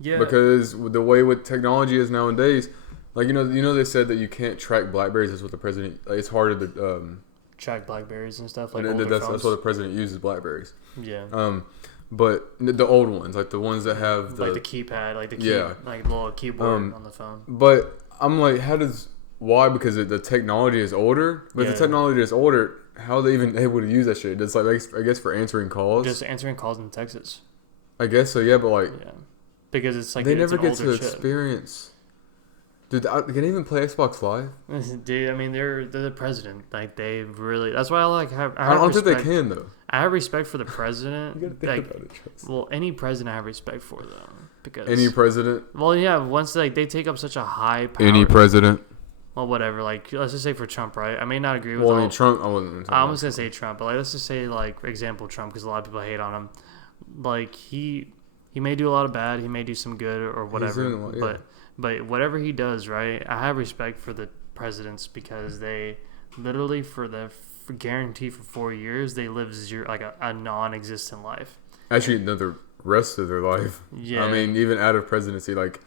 Yeah. Because the way what technology is nowadays, like, they said that you can't track Blackberries. That's what the president, like, it's harder to... track Blackberries and stuff. Like, that's what the president uses, Blackberries. Yeah. But the old ones, like the ones that have like the keypad, like like little keyboard on the phone. But I'm like, why? Because the technology is older. But if the technology is older, how are they even able to use that shit? It's like, I guess for answering calls. Just answering calls in Texas. I guess so, yeah. But like, because it's like they never get to experience. Dude, can they even play Xbox Live? Dude, I mean, they're the president. Like, they really... That's why I don't think they can, though. I have respect for the president. You gotta think about it, Justin. Well, any president I have respect for, though. Because... Any president? Well, yeah, once they take up such a high power... Any president? Well, whatever. Like, let's just say for Trump, right? I may not agree with Trump... I was going to say Trump, but like, let's just say, like, example Trump, because a lot of people hate on him. Like, he may do a lot of bad. He may do some good or whatever. But whatever he does, right, I have respect for the presidents because they literally, for guaranteed for 4 years, they live a non-existent life. Actually, the rest of their life. Yeah. I mean, even out of presidency, like,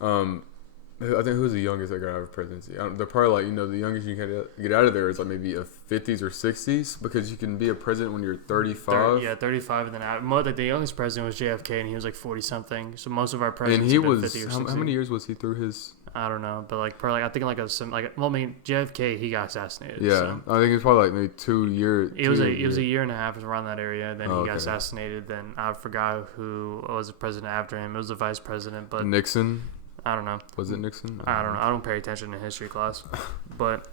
I think who's the youngest that got out of presidency? They're probably like, the youngest you can get out of there is like maybe a 50s or 60s because you can be a president when you're 35. 35 and then out. Like the youngest president was JFK and he was like 40 something. So most of our presidents and he have been was 50 or 60. How many years was he through his? I don't know, but like probably I think JFK he got assassinated. Yeah, so. I think it was probably like maybe 2 years. It was a year and a half around that area. Then he got assassinated. Then I forgot who was the president after him. It was the vice president, but Nixon. I don't know. Was it Nixon? I don't know. I don't pay attention in history class. But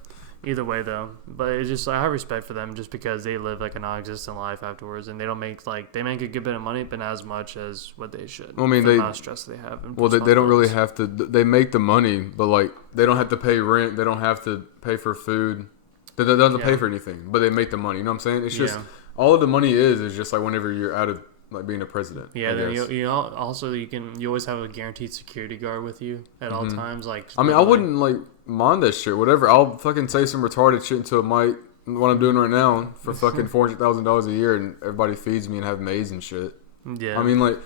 either way, though. But it's just, I have respect for them just because they live like a non-existent life afterwards. And they don't make, they make a good bit of money, but not as much as what they should. Well, I mean, the amount of stress they have. Well, they don't really have to. They make the money, but, like, they don't have to pay rent. They don't have to pay for food. They don't have to pay for anything, but they make the money. You know what I'm saying? It's just, all of the money is just, like, whenever you're out of, like, being a president. Yeah, then you also you always have a guaranteed security guard with you at all times. Like, I mean, I wouldn't like mind that shit. Whatever, I'll fucking say some retarded shit into a mic. What I'm doing right now for fucking $400,000 a year, and everybody feeds me and have maize and shit. Yeah, I mean, like,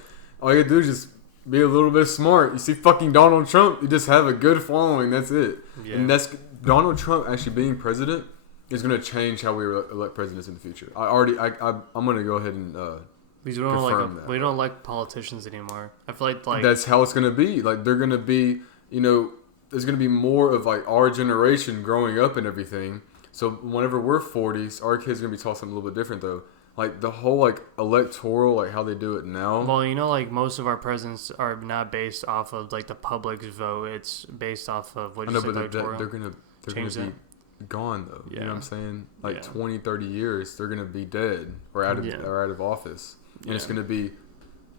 all you gotta do is just be a little bit smart. You see, fucking Donald Trump, you just have a good following. That's it. Yeah. And that's Donald Trump actually being president is gonna change how we elect presidents in the future. I'm gonna go ahead and. Because we don't like politicians anymore. I feel like that's how it's gonna be. Like they're gonna be, there's gonna be more of like our generation growing up and everything. So whenever we're 40s, our kids are gonna be taught something a little bit different though. Like the whole like electoral, like how they do it now. Well, like most of our presidents are not based off of like the public's vote. It's based off of what you say electoral. They're gonna be gone though. Yeah. You know what I'm saying? Like 20, 30 years, they're gonna be dead or out of office. And it's going to be,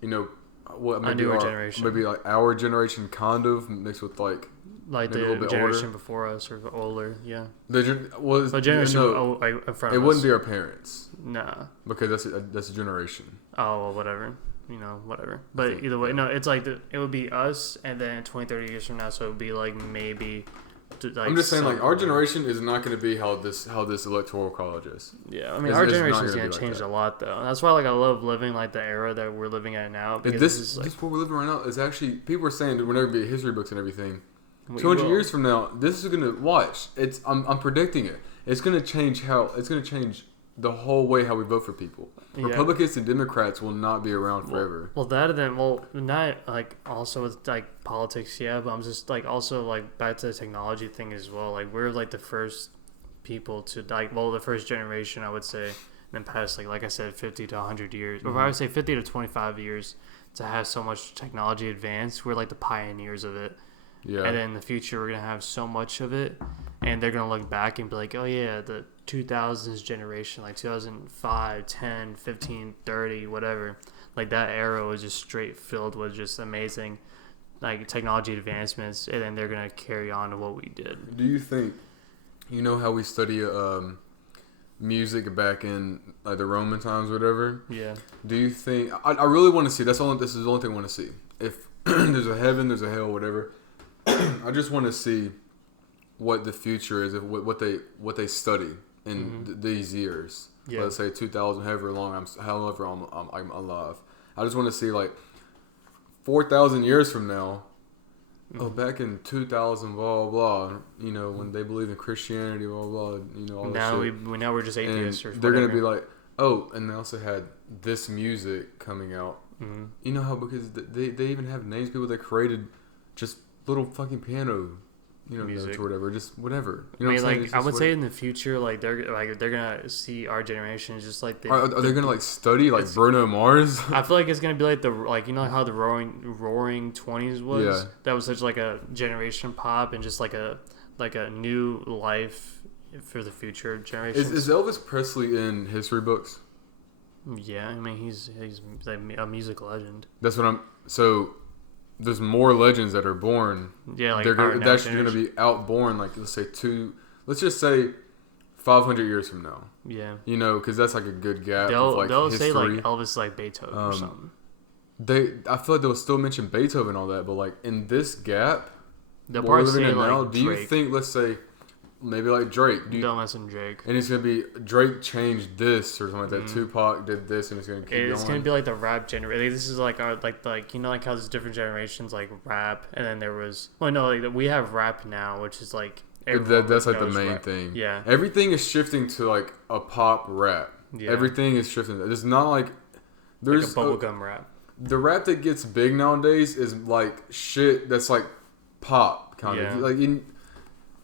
maybe a newer generation. Maybe like our generation kind of mixed with like Like maybe a the little bit generation older. before us or older, yeah. The generation no, like in front it of wouldn't us. be our parents Nah. because that's a generation. Oh, well, whatever. Whatever. But either way, no, it's like it would be us, and then 20, 30 years from now, so it would be like maybe. I'm just saying, like, our generation is not going to be how this electoral college is. Yeah, I mean, our generation is going to change a lot, though. That's why, like, I love living like the era that we're living at now. Because this what we're living right now is actually, people are saying that we're never going to be history books and everything. 200 years from now, this is going to watch. I'm predicting it. It's going to change the whole way how we vote for people. Yeah. Republicans and Democrats will not be around forever. Not like also with like politics, yeah, but I'm just like also like back to the technology thing as well. Like we're like the first people to the first generation, I would say, in the past like I said, 50 to 100 years, or I would say 50 to 25 years to have so much technology advanced. We're like the pioneers of it. Yeah. And then in the future, we're going to have so much of it, and they're going to look back and be like, oh, yeah, the 2000s generation, like 2005, 10, 15, 30, whatever. Like, that era was just straight filled with just amazing, like, technology advancements, and then they're going to carry on to what we did. Do you think, how we study music back in, like, the Roman times or whatever? Yeah. Do you think, I really want to see, this is the only thing I want to see. If there's a heaven, there's a hell, whatever. I just want to see what the future is, what they study in these years. Yeah. Let's say 2000, however I'm alive. I just want to see like 4,000 years from now. Mm-hmm. Oh, back in 2000, blah blah blah. When they believe in Christianity, blah blah. All now that shit. Now we're just atheists. And they're gonna be like, oh, and they also had this music coming out. Mm-hmm. You know how because they even have names, people that created just little fucking piano, music notes or whatever, just whatever. I would say in the future, like they're gonna see our generation just like are they gonna like study like Bruno Mars? I feel like it's gonna be like how the Roaring 20s was. Yeah. That was such like a generation pop and just like a new life for the future generation. Is Elvis Presley in history books? Yeah, I mean he's like a music legend. That's what there's more legends that are born. Yeah, like they're actually going to be outborn. Like let's just say 500 years from now. Yeah. Because that's like a good gap. They'll say like Elvis, like Beethoven or something. I feel like they'll still mention Beethoven and all that, but like in this gap, they'll probably say like now, do you think? Let's say. Maybe like Drake. Don't listen to Drake. And it's going to be Drake changed this or something like that. Tupac did this and it's going to keep going. It's going to be like the rap generation. This is like our like how there's different generations like rap and then there was we have rap now, which is like that's like the main thing. Yeah. Everything is shifting to like a pop rap. Yeah. Everything is shifting. It's not like there's like a bubblegum rap. The rap that gets big nowadays is like shit that's like pop kind of. Like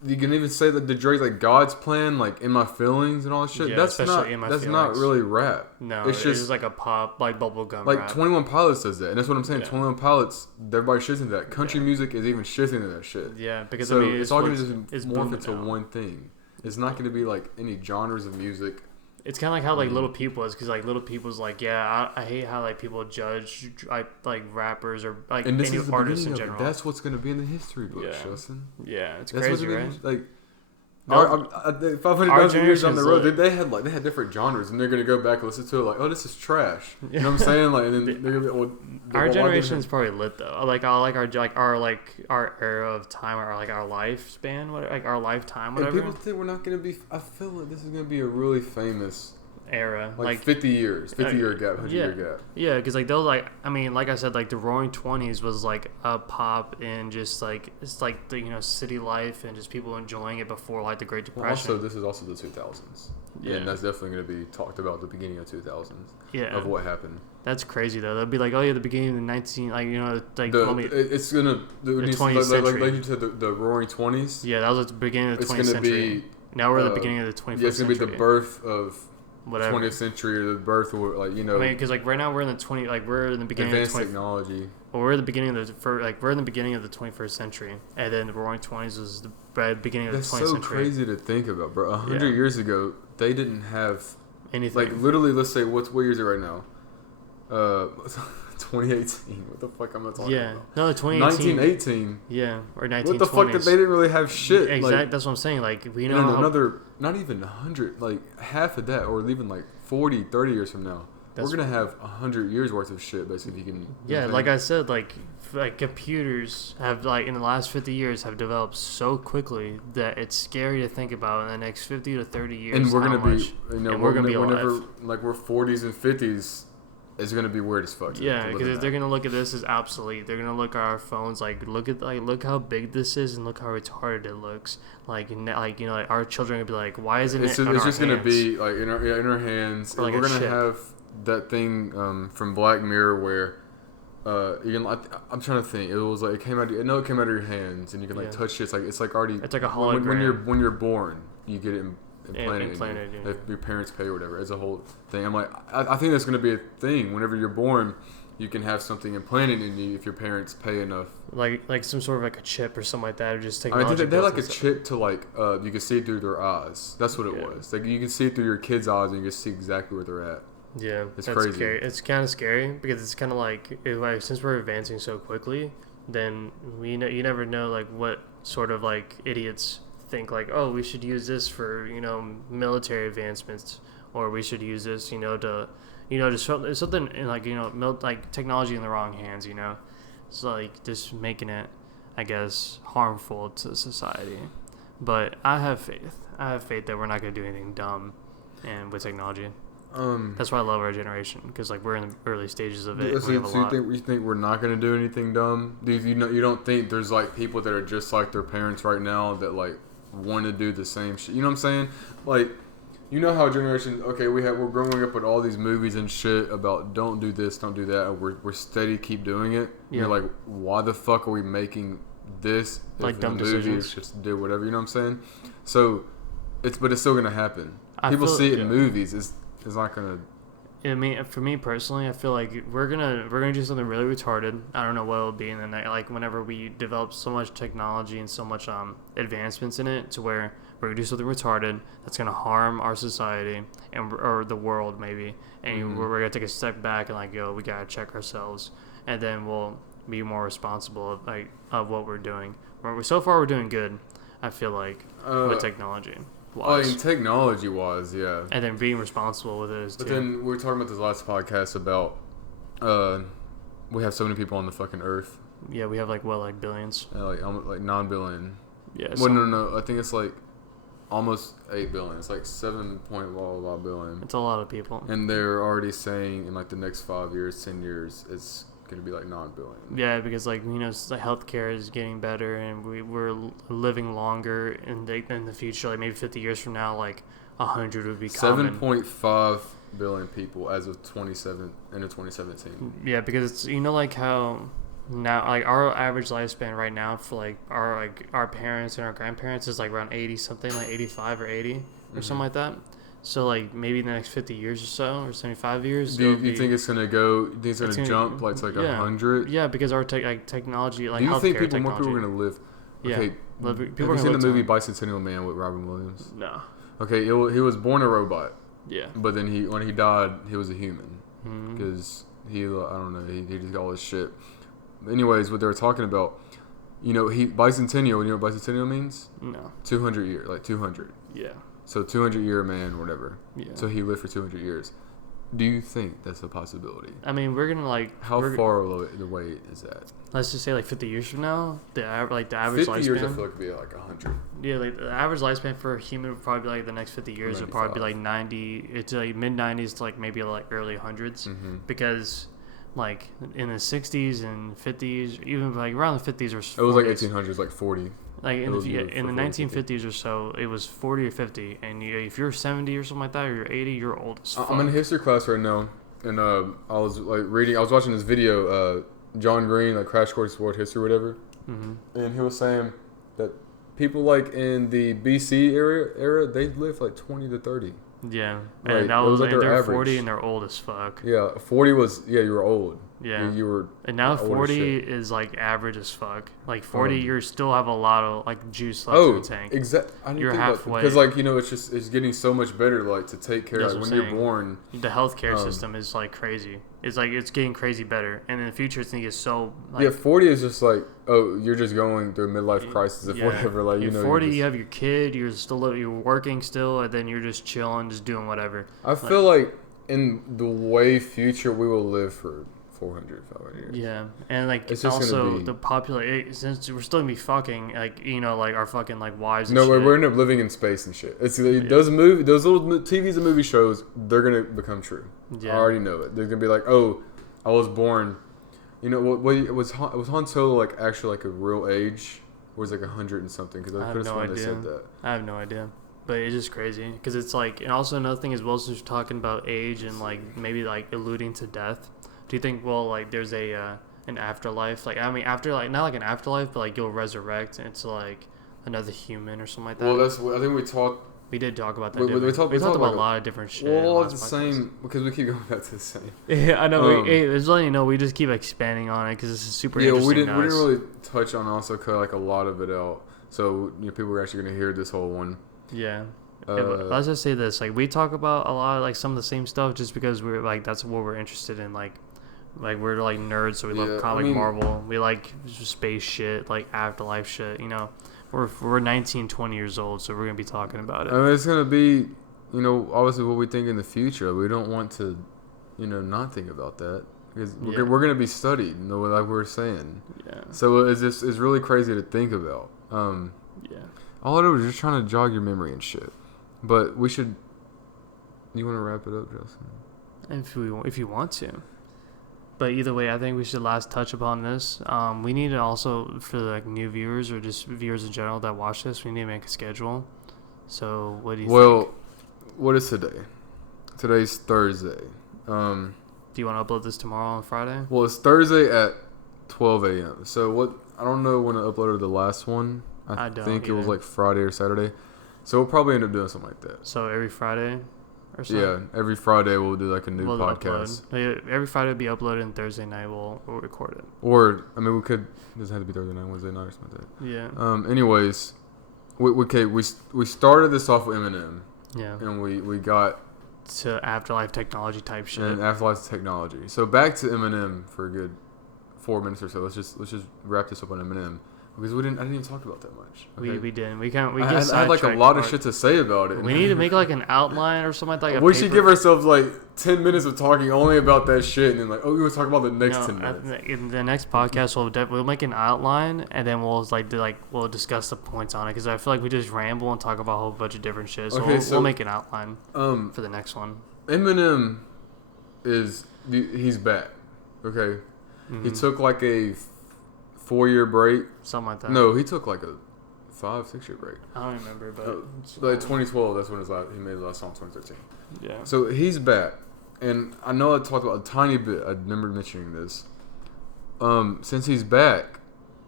you can even say that the Drake like God's plan, like In My Feelings and all that shit. Yeah, that's not really rap. No, it's just like a pop, like bubblegum like rap. 21 Pilots does that, and that's what I'm saying. 21 Pilots, everybody shifting to that. Country music is even shifting to that shit. Yeah, because so it's all going to just morph into one thing. It's not going to be like any genres of music. It's kind of like how like Little People is, because like Little People's like I hate how like people judge like rappers or like any artists in general. That's what's going to be in the history books, Justin. Yeah, it's crazy, right? Like 500,000 years down the road, they had different genres, and they're going to go back and listen to it like, oh, this is trash. You know what I'm saying? Like, and then they're going to be our generation is probably lit though. Like our era of time, or like our lifespan, like our lifetime, whatever. And people think we're not going to be. I feel like this is going to be a really famous era, like 50 years, 50 year gap, 100 year gap. Yeah, because like they'll like, I mean, like I said, like the Roaring 20s was like a pop and just like it's like the city life and just people enjoying it before like the Great Depression. Also, this is also the 2000s. Yeah, and that's definitely going to be talked about at the beginning of 2000s. Yeah, of what happened. That's crazy though. They'll be like, oh yeah, the beginning of the 19, like it's gonna the 20th century. Like you said, the Roaring 20s. Yeah, that was at the beginning of the 20th century. Now we're at the beginning of the 21st century. It's gonna be the birth of whatever 20th century, or the birth, or like I mean, because like right now we're in the beginning advanced of the technology. Well, we're in the beginning of we're in the beginning of the 21st century, and then the Roaring 20s was the beginning of the 20th century. That's so crazy to think about, bro. 100 years ago, they didn't have anything. Like literally, let's say what year is it right now? Uh, 2018. What the fuck am I talking Yeah, about? no, 2018. 1918. Yeah, or 1920s. What the fuck? They didn't really have shit. Exactly. Like, That's what I'm saying. Like we know no, another, not even 100, like half of that, or even like 40, 30 years from now, we're gonna have 100 years worth of shit. Basically, if you can. Yeah, like I said, like computers have like in the last 50 years have developed so quickly that it's scary to think about in the next 50 to 30 years. And we're gonna be, we're gonna be whenever alive. like we're 40s and 50s. It's gonna be weird as fuck. Yeah, because they're gonna look at this as obsolete. They're gonna look at our phones like look how big this is and look how retarded it looks. Like our children are gonna be like, why isn't it's it? It's just hands? Gonna be like in our hands. Or like we're gonna chip. have that thing from Black Mirror where I'm trying to think. It was like it came out of your hands and you can like touch it. It's like already. It's like a hologram. When you're born, you get it implanted in if your parents pay or whatever. It's a whole thing. I'm like, I think that's going to be a thing. Whenever you're born, you can have something implanted in you if your parents pay enough. Like some sort of like a chip or something like that, or just technology. I think they had like a stuff. chip to like you can see it through their eyes. That's what it was. Like you can see it through your kids' eyes and you can see exactly where they're at. Yeah, it's crazy. Scary. It's kind of scary because it's kind of like since we're advancing so quickly, then you never know like what sort of like idiots think like, oh, we should use this for military advancements, or we should use this to just something in like like technology in the wrong hands. It's like just making it, I guess, harmful to society. But I have faith that we're not going to do anything dumb and with technology. That's why I love our generation, because like we're in the early stages of it. So you think we're not going to do anything dumb? You don't think there's like people that are just like their parents right now that like want to do the same shit? You know what I'm saying? Like, how generation. Okay, we're growing up with all these movies and shit about don't do this, don't do that. And we're steady keep doing it. Yeah. You're like, why the fuck are we making this? Like dumb decisions. Just do whatever. You know what I'm saying? So but it's still gonna happen. People see it in movies. It's not gonna. I mean, for me personally, I feel like we're gonna do something really retarded. I don't know what it'll be, and then like whenever we develop so much technology and so much advancements in it, to where we're gonna do something retarded that's gonna harm our society or the world maybe, and we're gonna take a step back and like, we gotta check ourselves, and then we'll be more responsible of what we're doing. So far, we're doing good. I feel like with technology. Technology-wise, yeah. And then being responsible with it is too. But then we were talking about this last podcast about we have so many people on the fucking earth. Yeah, we have like billions. Like 9 billion. Yeah. Well, no. I think it's like almost 8 billion. It's like 7 point blah blah billion. It's a lot of people. And they're already saying in like the next 5 years, 10 years, it's gonna be like 9 billion. Yeah, because like healthcare is getting better, and we're living longer in the future. Like maybe 50 years from now, like 100 would be common. 7.5 billion people as of 2017. Yeah, because it's like how now like our average lifespan right now for like our parents and our grandparents is like around 80 something, like 85 or 80 or something like that. So, like, maybe in the next 50 years or so, or 75 years. Do you think it's going to go, do you think it's going to jump like to like 100? Yeah, because our technology, like, do you think more people are going to live? Okay, have you seen the movie Bicentennial Man with Robin Williams? No. Okay, he was born a robot. Yeah. But then when he died, he was a human. Because I don't know, he just got all this shit. Anyways, what they were talking about, Bicentennial, you know what Bicentennial means? No. 200 years, like 200. Yeah. So 200-year man, whatever. Yeah. So he lived for 200 years. Do you think that's a possibility? I mean, we're gonna like. How far the way is that? Let's just say like 50 years from now, the average 50 lifespan. 50 years, I feel like would be like 100. Yeah, like the average lifespan for a human would probably be like the next 50 years would probably be like 90. It's like mid 90s to like maybe like early 100s, because like in the 60s and 50s, even like around the 50s or 40s, it was like 1800s, like 40. Like in the 1950s or so, it was 40 or 50, and if you're 70 or something like that, or you're 80, you're old as fuck. I'm in history class right now, and I was watching this video, John Green, like Crash Course World History, or whatever, and he was saying that people like in the BC era, they lived like 20 to 30. Yeah, like, and they're like 40 and they're old as fuck. Yeah, 40 was you were old. Yeah. You were. And now old as 40 shit. is like average as fuck. Like 40, you still have a lot of like juice left in the tank. Exactly. I didn't You're think halfway. because like it's getting so much better like to take care. That's Like what when I'm you're saying. born. The healthcare system is like crazy. It's getting crazy better, and in the future it's gonna get so. Like, Yeah, 40 is just like you're just going through a midlife crisis or whatever. Like you're 40, you have your kid, you're working still, and then you're just chilling, just doing whatever. I feel like in the way future we will live for 400, 500 years. Yeah, and like It's just also be... the population, since we're still gonna be fucking like like our fucking like wives. And no, shit. we're end up living in space and shit. It's those little TVs and movie shows. They're gonna become true. Yeah. I already know it. They're gonna be like, oh, I was born. You know what? It was Han Solo like actually like a real age? Or was it like 100 and something? Because I could have sworn they said that. I have no idea. But it's just crazy because it's like, and also another thing as well, since we're talking about age and like maybe like alluding to death. Do you think like there's an afterlife? Like I mean, after like not like an afterlife, but like you'll resurrect and it's like another human or something like that. Well, that's what I think we talked. We did talk about that. We talked about a lot of different shit. Well, it's the same because we keep going back to the same. Yeah, I know. It's letting you know we just keep expanding on it because this is super interesting. We didn't really touch on also cut like a lot of it out. So people are actually gonna hear this whole one. Yeah. Let's just say this: like we talk about a lot of like some of the same stuff, just because we're like that's what we're interested in. Like we're like nerds, so we love comic Marvel. We like space shit, like afterlife shit. You know, we're 19, 20 years old, so we're gonna be talking about it. I mean, it's gonna be, obviously what we think in the future. We don't want to, not think about that because we're gonna be studied. Like we were saying. Yeah. So it's really crazy to think about. Yeah. All I do is just trying to jog your memory and shit. But we should. You want to wrap it up, Justin? If you want to. But either way, I think we should last touch upon this. We need to also, for like new viewers or just viewers in general that watch this, we need to make a schedule. So what do you think? Well, what is today? Today's Thursday. Do you want to upload this tomorrow on Friday? Well, it's Thursday at 12 a.m. So I don't know when I uploaded the last one. I think it was like Friday or Saturday. So we'll probably end up doing something like that. So every Friday or something? Yeah, every Friday we'll do like a new podcast. Every Friday will be uploaded and Thursday night we'll record it. Or, I mean, we could, it doesn't have to be Thursday night, Wednesday night or something like that. Yeah. Anyways, we started this off with Eminem. Yeah. And we got to afterlife technology type shit. And afterlife technology. So back to Eminem for a good 4 minutes or so. Let's just wrap this up on Eminem. Because I didn't even talk about that much. Okay? We didn't. I had like a lot of shit to say about it. We need to make like an outline or something like that. We should give ourselves like 10 minutes of talking only about that shit, and then like, we will talk about the next 10 minutes. In the next podcast, we'll make an outline, and then we'll we'll discuss the points on it. Because I feel like we just ramble and talk about a whole bunch of different shit. So we'll make an outline for the next one. Eminem he's back. Okay, mm-hmm. He took like a 4-year break. Something like that. No, he took like a 5-6 year break. I don't remember, but like 2012. That's when he made the last song. 2013. Yeah. So he's back, and I know I talked about a tiny bit. I remember mentioning this. Since he's back,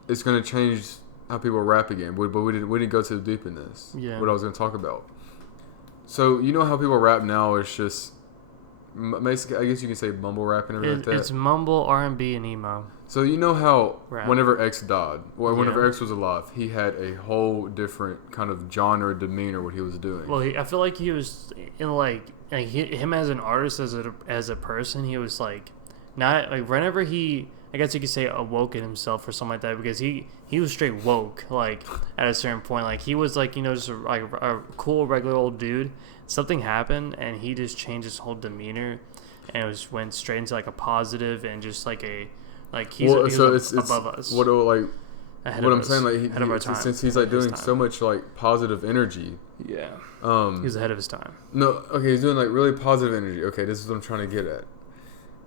it's gonna change how people rap again. But we didn't go too deep in this. Yeah. What I was gonna talk about. So you know how people rap now? It's just basically, I guess you can say mumble rap and everything like that. It's mumble, R&B, and emo. So you know how rap. Whenever X died, or whenever X was alive, he had a whole different kind of genre, demeanor, what he was doing. Well, I feel like he was in him as an artist, as a person, he was like not like whenever he, I guess you could say, awoken himself or something like that, because he was straight woke like at a certain point. Like he was like just a cool regular old dude. Something happened and he just changed his whole demeanor, and it went straight into like a positive and just like a. Like he's above us. What I'm saying, like since he's like doing so much like positive energy. Yeah. He's ahead of his time. No, okay, he's doing like really positive energy. Okay, this is what I'm trying to get at.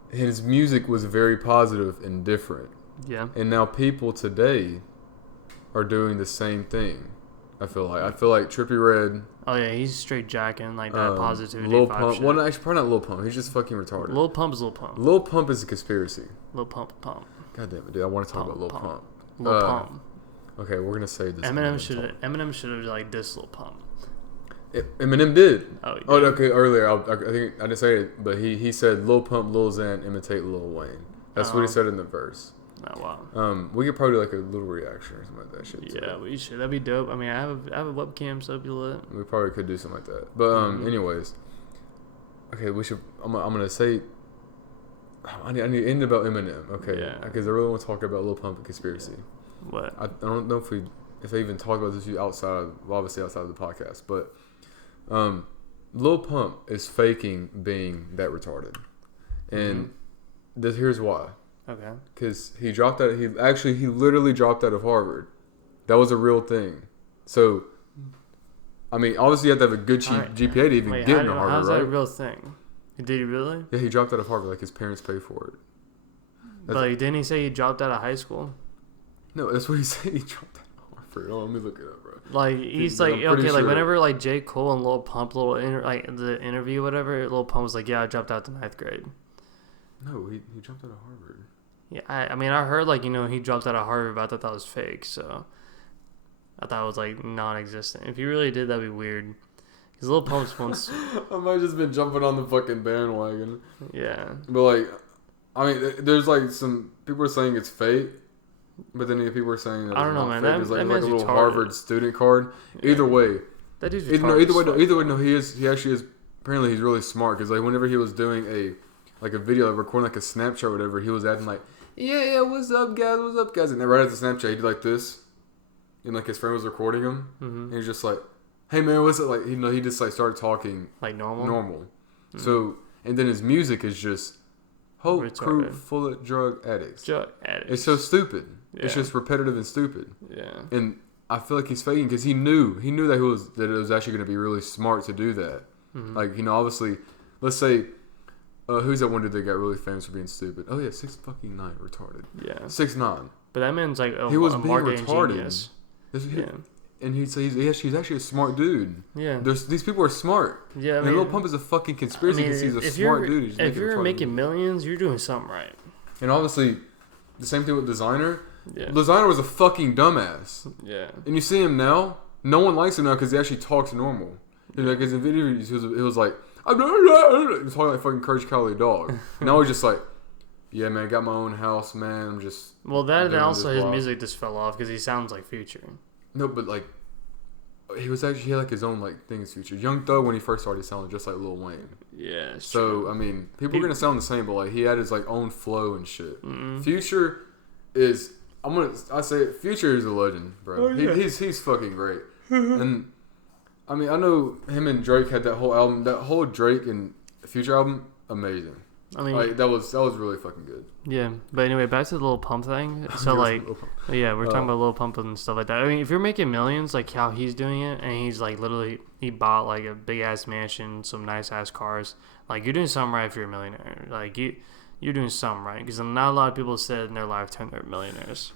His music was very positive and different. Yeah. And now people today are doing the same thing. I feel like Trippie Redd. Oh yeah, he's straight jacking like that positivity. Lil Pump. Shit. Well, actually, probably not Lil Pump. He's just fucking retarded. Lil Pump is Lil Pump. Lil Pump is a conspiracy. Lil Pump. God damn it, dude! I want to talk about Lil Pump. Lil Pump. Okay, we're gonna say this. Eminem should have like dissed Lil Pump. Eminem did. Oh, okay. Earlier, I think I didn't say it, but he said Lil Pump, Lil Xan imitate Lil Wayne. That's what he said in the verse. Oh wow. We could probably do like a little reaction or something like that shit. Yeah, we should. That'd be dope. I mean, I have a webcam, so it'd be lit. We probably could do something like that. But anyways, okay, we should. I'm gonna say. I need to end about Eminem, okay? Yeah. Because I really want to talk about Lil Pump and conspiracy. What? I don't know if I even talked about this obviously outside of the podcast, but Lil Pump is faking being that retarded, and here's why. Okay. Because he literally dropped out of Harvard. That was a real thing. So, I mean, obviously you have to have a good GPA to even get into Harvard, how's right? that a real thing? Did he really? Yeah, he dropped out of Harvard. Like his parents pay for it. But didn't he say he dropped out of high school? No, that's what he said. He dropped out of Harvard. Oh, let me look it up, bro. Like he's like okay, like whenever like J. Cole and Lil Pump the interview whatever, Lil Pump was like, yeah, I dropped out to 9th grade. No, he dropped out of Harvard. Yeah, I mean I heard like he dropped out of Harvard, but I thought that was fake. So I thought it was like non-existent. If he really did, that'd be weird. Because Lil Pump's once. I might have just been jumping on the fucking bandwagon. Yeah. But like, I mean, there's like some people are saying it's fake, but then people are saying that I don't know, man. It's like a little retarded. Harvard student card. Yeah. Either way, that dude's retarded. Either way, no. He actually is. Apparently, he's really smart because like whenever he was doing a video, like recording like a Snapchat or whatever, he was acting like, yeah, what's up, guys, and then right after Snapchat, he did like this, and like his friend was recording him, and he's just like, hey man, what's it like? He just like started talking like normal. Mm-hmm. So and then his music is just whole crew full of drug addicts. It's so stupid. Yeah. It's just repetitive and stupid. Yeah. And I feel like he's faking because he knew that it was actually going to be really smart to do that. Mm-hmm. Like obviously, let's say, who's that one dude that got really famous for being stupid? Oh yeah, 6'9", retarded. Yeah. 6'9". But that man's like he was being marketing retarded. Genius. Yeah. And he's actually a smart dude. Yeah. These people are smart. Yeah. Lil Pump is a fucking conspiracy because he's a smart dude. If you're making millions, you're doing something right. And obviously, the same thing with Designer. Yeah. Designer was a fucking dumbass. Yeah. And you see him now, no one likes him now because he actually talks normal. Like in videos, it was like, he was talking like fucking Courage Cowardly Dog. Now he's just like, yeah, man, I got my own house, man. I'm just. Well, that and also his music just fell off because he sounds like Future. No, but like, he had like his own like things. Future Young Thug when he first started sounding just like Lil Wayne. Yeah. So true. I mean, people are gonna sound the same, but like he had his like own flow and shit. Mm-hmm. Future is Future is a legend, bro. Oh, yeah. He's fucking great. And I mean, I know him and Drake had that whole album, that whole Drake and Future album, amazing. I mean, like, that was really fucking good. Yeah, but anyway, back to the Lil Pump thing. So like, yeah, we're talking about Lil Pump and stuff like that. I mean, if you're making millions, like how he's doing it, and he's like literally he bought like a big ass mansion, some nice ass cars. Like you're doing something right if you're a millionaire. Like you're doing something right because not a lot of people said in their lifetime they're millionaires.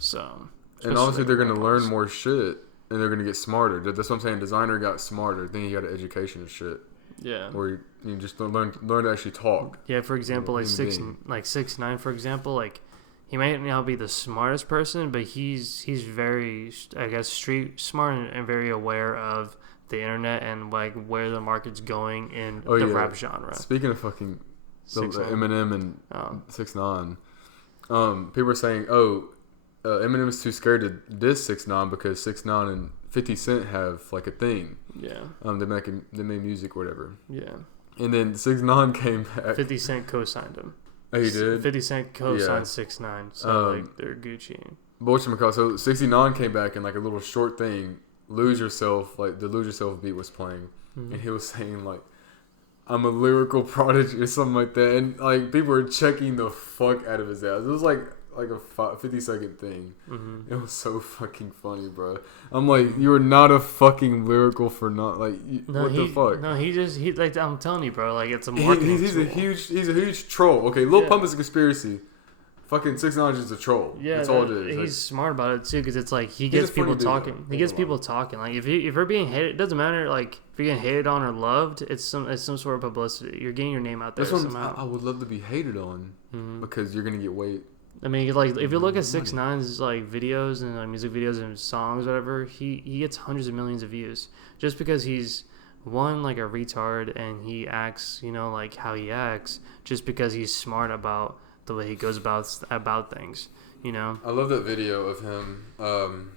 So and obviously they're gonna learn more shit and they're gonna get smarter. That's what I'm saying. Designer got smarter. Then he got an education and shit. Yeah. Where you just learn to actually talk. Yeah, for example, like 6'9", for example, like he might not be the smartest person, but he's very, I guess, street smart and very aware of the internet and like where the market's going in the rap genre. Speaking of fucking Eminem and 6ix9ine, people are saying, Eminem is too scared to diss 6ix9ine because 6ix9ine and 50 Cent have like a thing. Yeah. They made music or whatever. Yeah. And then 6ix9ine came back. 50 Cent co-signed him. Oh, he did? 50 Cent co-signed 6ix9ine. So like they're Gucci. But so 69 came back and like a little short thing, Lose Yourself, like the Lose Yourself beat was playing. Mm-hmm. And he was saying like, I'm a lyrical prodigy or something like that. And like people were checking the fuck out of his ass. It was like a 50-second thing. Mm-hmm. It was so fucking funny, bro. I'm like, you are not a fucking lyrical for not like the fuck. No, he like I'm telling you, bro. Like it's a marketing. He's a huge troll. Okay, Lil Pump is a conspiracy. Fucking 6ix9ine is a troll. Yeah, that's all it is. He's smart about it too, because it's like he gets people talking. He gets people talking. Like if you're being hated, it doesn't matter. Like if you're getting hated on or loved, it's some sort of publicity. You're getting your name out there somehow. I would love to be hated on because you're gonna get weight. I mean, like if you look at 6ix9ine's like videos and like music videos and songs, whatever, he gets hundreds of millions of views just because he's like a retard and he acts, like how he acts, just because he's smart about the way he goes about things. You know. I love that video of him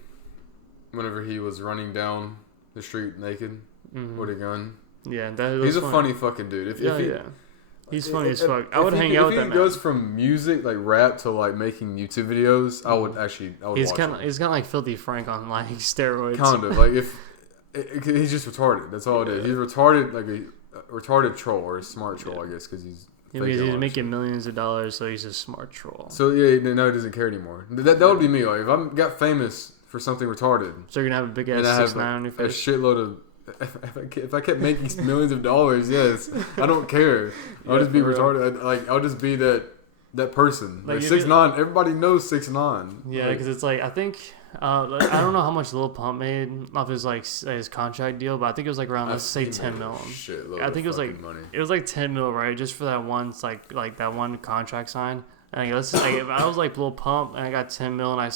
whenever he was running down the street naked with a gun. Yeah, he's a funny fucking dude. He's funny as fuck. I would hang out with that man. If he goes from music, like rap, to like making YouTube videos, I would watch him. He's kind of like Filthy Frank on like steroids. Kind of like he's just retarded. That's all it is. He's retarded, like a retarded troll or a smart troll, I guess, because he's making millions of dollars, so he's a smart troll. So yeah, now he doesn't care anymore. That would be me. Like if I got famous for something retarded, so you're gonna have a big ass 6'9" on your face. A shitload of. If I kept making millions of dollars, yes, I don't care. I'll just be retarded. I'll just be that person. Like 6'9", everybody knows 6'9". Yeah, because it's like I think I don't know how much Lil Pump made off his his contract deal, but I think it was like around let's say 10 mil. I think it was like money. It was like 10 mil, right? Just for that one like that one contract sign. And let's just, if I was like Lil Pump and I got 10 mil and I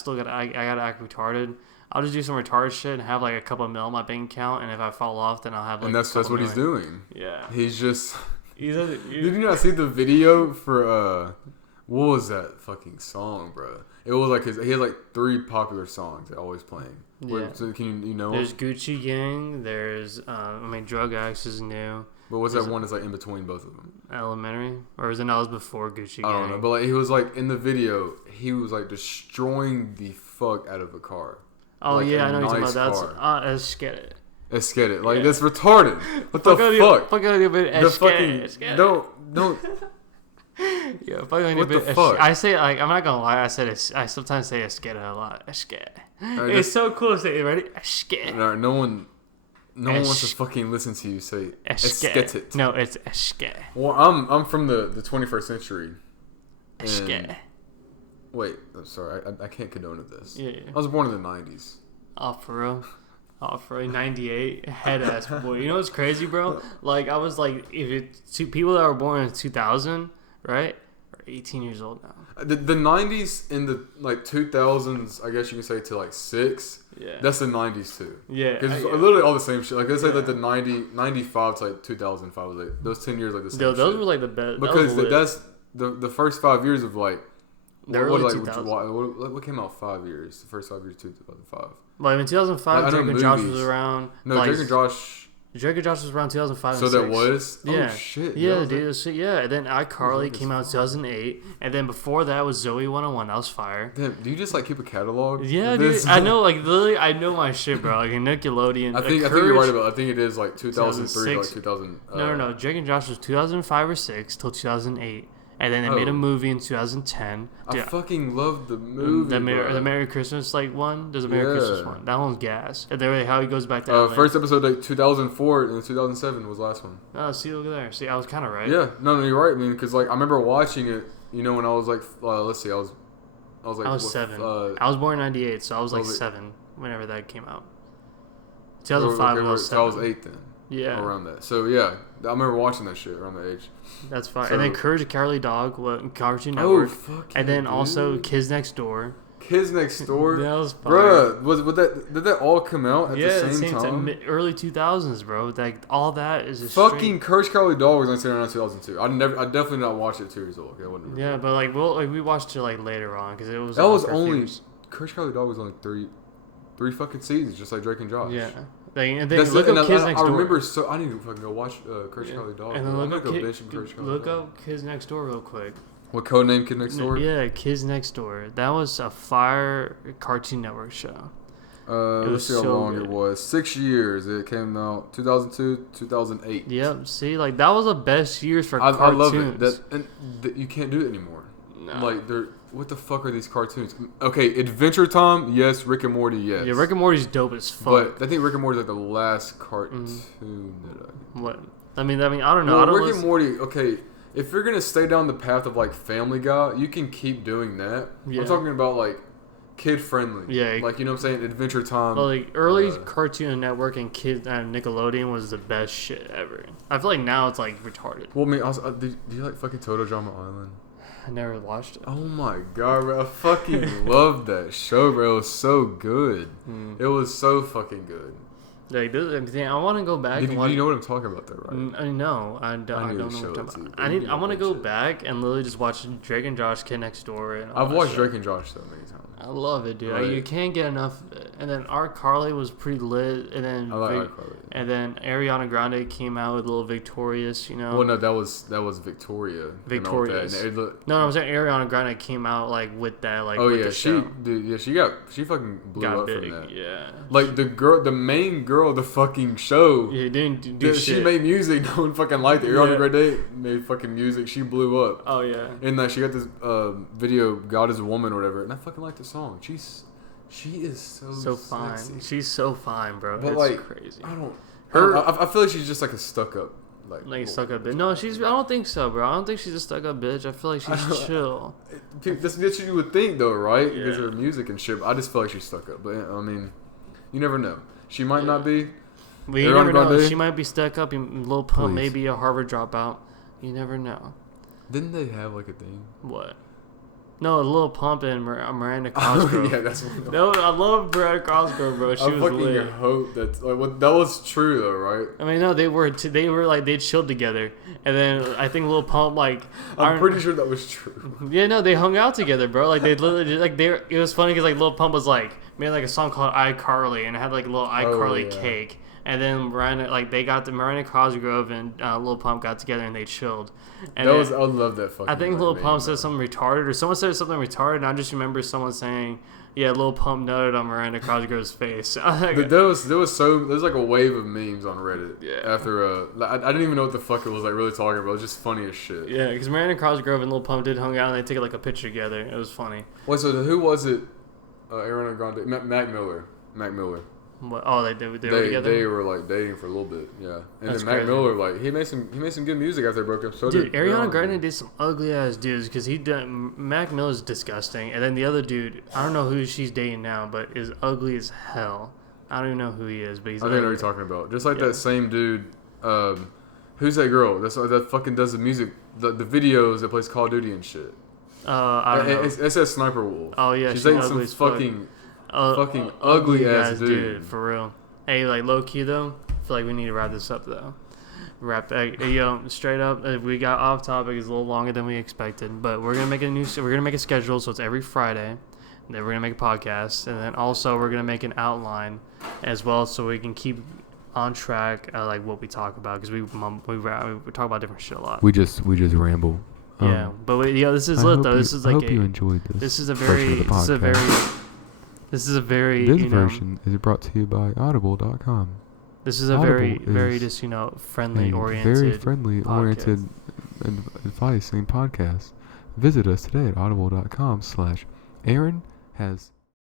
gotta act retarded. I'll just do some retarded shit and have like a couple of mil in my bank account, and if I fall off, then I'll have like. And that's what he's doing. Yeah. He's just. Did you not see the video for what was that fucking song, bro? It was like he had like 3 popular songs that always playing. Yeah. So can you know? There's Gucci Gang. There's Drug Axe is new. But what's that one that's like in between both of them? Elementary, or is it was before Gucci Gang? I don't know, but like he was like in the video, he was like destroying the fuck out of a car. Oh like yeah, I know you're talking about. That's Esquete. Like that's retarded. What the fuck? Fuck out of your Don't. Yeah, fuck on what the fuck? I say like I'm not gonna lie. I sometimes say Esquete a lot. Esquete. It's so cool to say it. Ready? Esquete. No one wants to fucking listen to you say Esquete. No, it's Esquete. Well, I'm from the 21st century. Esquete. Wait, I'm sorry. I can't condone this. Yeah. I was born in the 90s. Oh, for real? 98. Head ass boy. You know what's crazy, bro? Like, I was like, if it's two people that were born in 2000, right? Are 18 years old now. The 90s and the like 2000s, I guess you can say to like 6. Yeah. That's the 90s too. Yeah. Because it's literally all the same shit. Like, let's say that the 95 to like 2005 was like, those 10 years like the same shit. Those were like the best. Because that's the first 5 years of like, the early 2000s. What came out 5 years? The first 5 years, 2005. Well, in 2005, Drake and Josh was around. No, like, Drake and Josh was around 2005 so and 6. So that was? Yeah. Oh, shit. Yeah, dude. Yeah. And then iCarly came out in 2008. And then before that was Zoe 101. That was fire. Damn, do you just, like, keep a catalog? Yeah, dude. I know, like, literally, I know my shit, bro. Like, Nickelodeon. I think you're right about it. I think it is, like, 2003 to, like, 2000. No. Drake and Josh was 2005 or 6 till 2008. And then they made a movie in 2010. Dude, I fucking love the movie. The Merry Christmas one. There's a Merry Christmas one. That one's gas. And then how he goes back to LA. First episode like 2004 and 2007 was the last one. Oh, see, look at there. See, I was kind of right. Yeah, no, you're right. I mean, because like I remember watching it. You know, when I was like, let's see, I was 7. I was born in '98, so I was like 7 whenever that came out. 2005 was 7. So I was 8 then. Yeah. Around that. So yeah, I remember watching that shit around that age. That's fine. So, and then Courage the Cowardly Dog, Cartoon Network. Oh, fuck. And then also Kids Next Door. Kids Next Door? That was fire. Bruh, did that all come out at the same time? Early 2000s, bro. Like, all that is just fucking Courage the Cowardly Dog was on around 2002. I definitely not watched it at 2 years old. Okay, I wouldn't yeah, but like, we watched it like later on because it was. That was only Courage the Cowardly Dog was only three fucking seasons, just like Drake and Josh. Yeah. And then look up Kids Next Door. I remember, I need to fucking go watch Courage the Cowardly Dog. And then look up Kids Next Door real quick. What codename Kid Next Door? Yeah, Kids Next Door. That was a fire Cartoon Network show. Let's see how long it was. 6 years. It came out 2002, 2008. Yep. See, like that was the best years for cartoons. I love it. You can't do it anymore. No. Like what the fuck are these cartoons? Okay, Adventure Time, yes. Rick and Morty, yes. Yeah, Rick and Morty's dope as fuck. But I think Rick and Morty's like the last cartoon that I... What? I mean, I don't know. Well, Rick and Morty, okay, if you're going to stay down the path of like Family Guy, you can keep doing that. Yeah. I'm talking about like kid-friendly. Yeah. Like, you know what I'm saying? Adventure Time. Well, like early Cartoon Network and Nickelodeon was the best shit ever. I feel like now it's like retarded. Well, I mean, also, do you like fucking Total Drama Island? I never watched it. Oh my god, bro. I fucking loved that show, bro. It was so good. It was so fucking good. Like this, I want to go back and watch. You know what I'm talking about, though, right? No, I don't know what I'm talking about. I want to go back and literally just watch Drake and Josh Kid Next Door. And I've watched Drake and Josh so many times. I love it, dude. Right. You can't get enough of it. And then R. Carly was pretty lit. And then I like R. Carly. And then Ariana Grande came out with a little Victorious, you know. Well, no, that was Victoria. Victorious. No, I'm saying Ariana Grande came out like with that, like. Oh with yeah, the show. she fucking blew up big, from that. Yeah. Like the main girl of the fucking show. Yeah, didn't do shit. She made music. No one fucking liked it. Ariana Grande made fucking music. She blew up. Oh yeah. And she got this video, "God Is a Woman" or whatever, and I fucking like the song. She is so fine. sexy. She's so fine, bro. But it's crazy. I feel like she's just like a stuck up. Like stuck up bitch. No, I don't think so, bro. I don't think she's a stuck up bitch. I feel like she's chill. That's what you would think, though, right? Yeah. Because of her music and shit. I just feel like she's stuck up. But I mean, you never know. She might not be. But you never know. She might be stuck up. Lil Pump may be a Harvard dropout. You never know. Didn't they have like a thing? What? No, Lil Pump and Miranda Cosgrove. Yeah, that's what. No, I love Miranda Cosgrove, bro. She was lit. I fucking hope that's like that was true though, right? I mean, no, they were like they chilled together, and then I think Lil Pump like. I'm pretty sure that was true. Yeah, no, they hung out together, bro. Like they literally like they. It was funny because like Lil Pump was like made like a song called iCarly, and it had like a little iCarly cake. And then Miranda Cosgrove and Lil Pump got together and they chilled. And I love that fucking. I think Lil Pump said something retarded, or someone said something retarded, and I just remember someone saying, "Yeah, Lil Pump nutted on Miranda Cosgrove's face." there was like a wave of memes on Reddit. Yeah. After I didn't even know what the fuck it was like really talking about. It was just funny as shit. Yeah, because Miranda Cosgrove and Lil Pump did hung out and they took like a picture together. It was funny. Wait, so who was it? Ariana Grande, Mac Miller. What? Oh, they were together. They were like dating for a little bit, yeah. And then Mac Miller, like he made some good music after they broke up. So dude, Ariana Grande did some ugly ass dudes because Mac Miller's disgusting, and then the other dude, I don't know who she's dating now, but is ugly as hell. I don't even know who he is, but he's. I think I know what you're talking about. Just like that same dude. Who's that girl? That fucking does the music, the videos that plays Call of Duty and shit. I don't know. It says Sniper Wolf. Oh yeah, she's dating some fucking ugly ass dude. For real. Hey, like low key though, I feel like we need to wrap this up though. Straight up, we got off topic. It's a little longer than we expected, but we're gonna make a schedule so it's every Friday. And then we're gonna make a podcast, and then also we're gonna make an outline as well, so we can keep on track like what we talk about, because we talk about different shit a lot. We just ramble. Yeah, but this is lit though. This is like I hope you enjoyed this. This version is brought to you by Audible.com. This is a very just friendly oriented, very friendly oriented advice and podcast. Visit us today at audible.com/Aaron has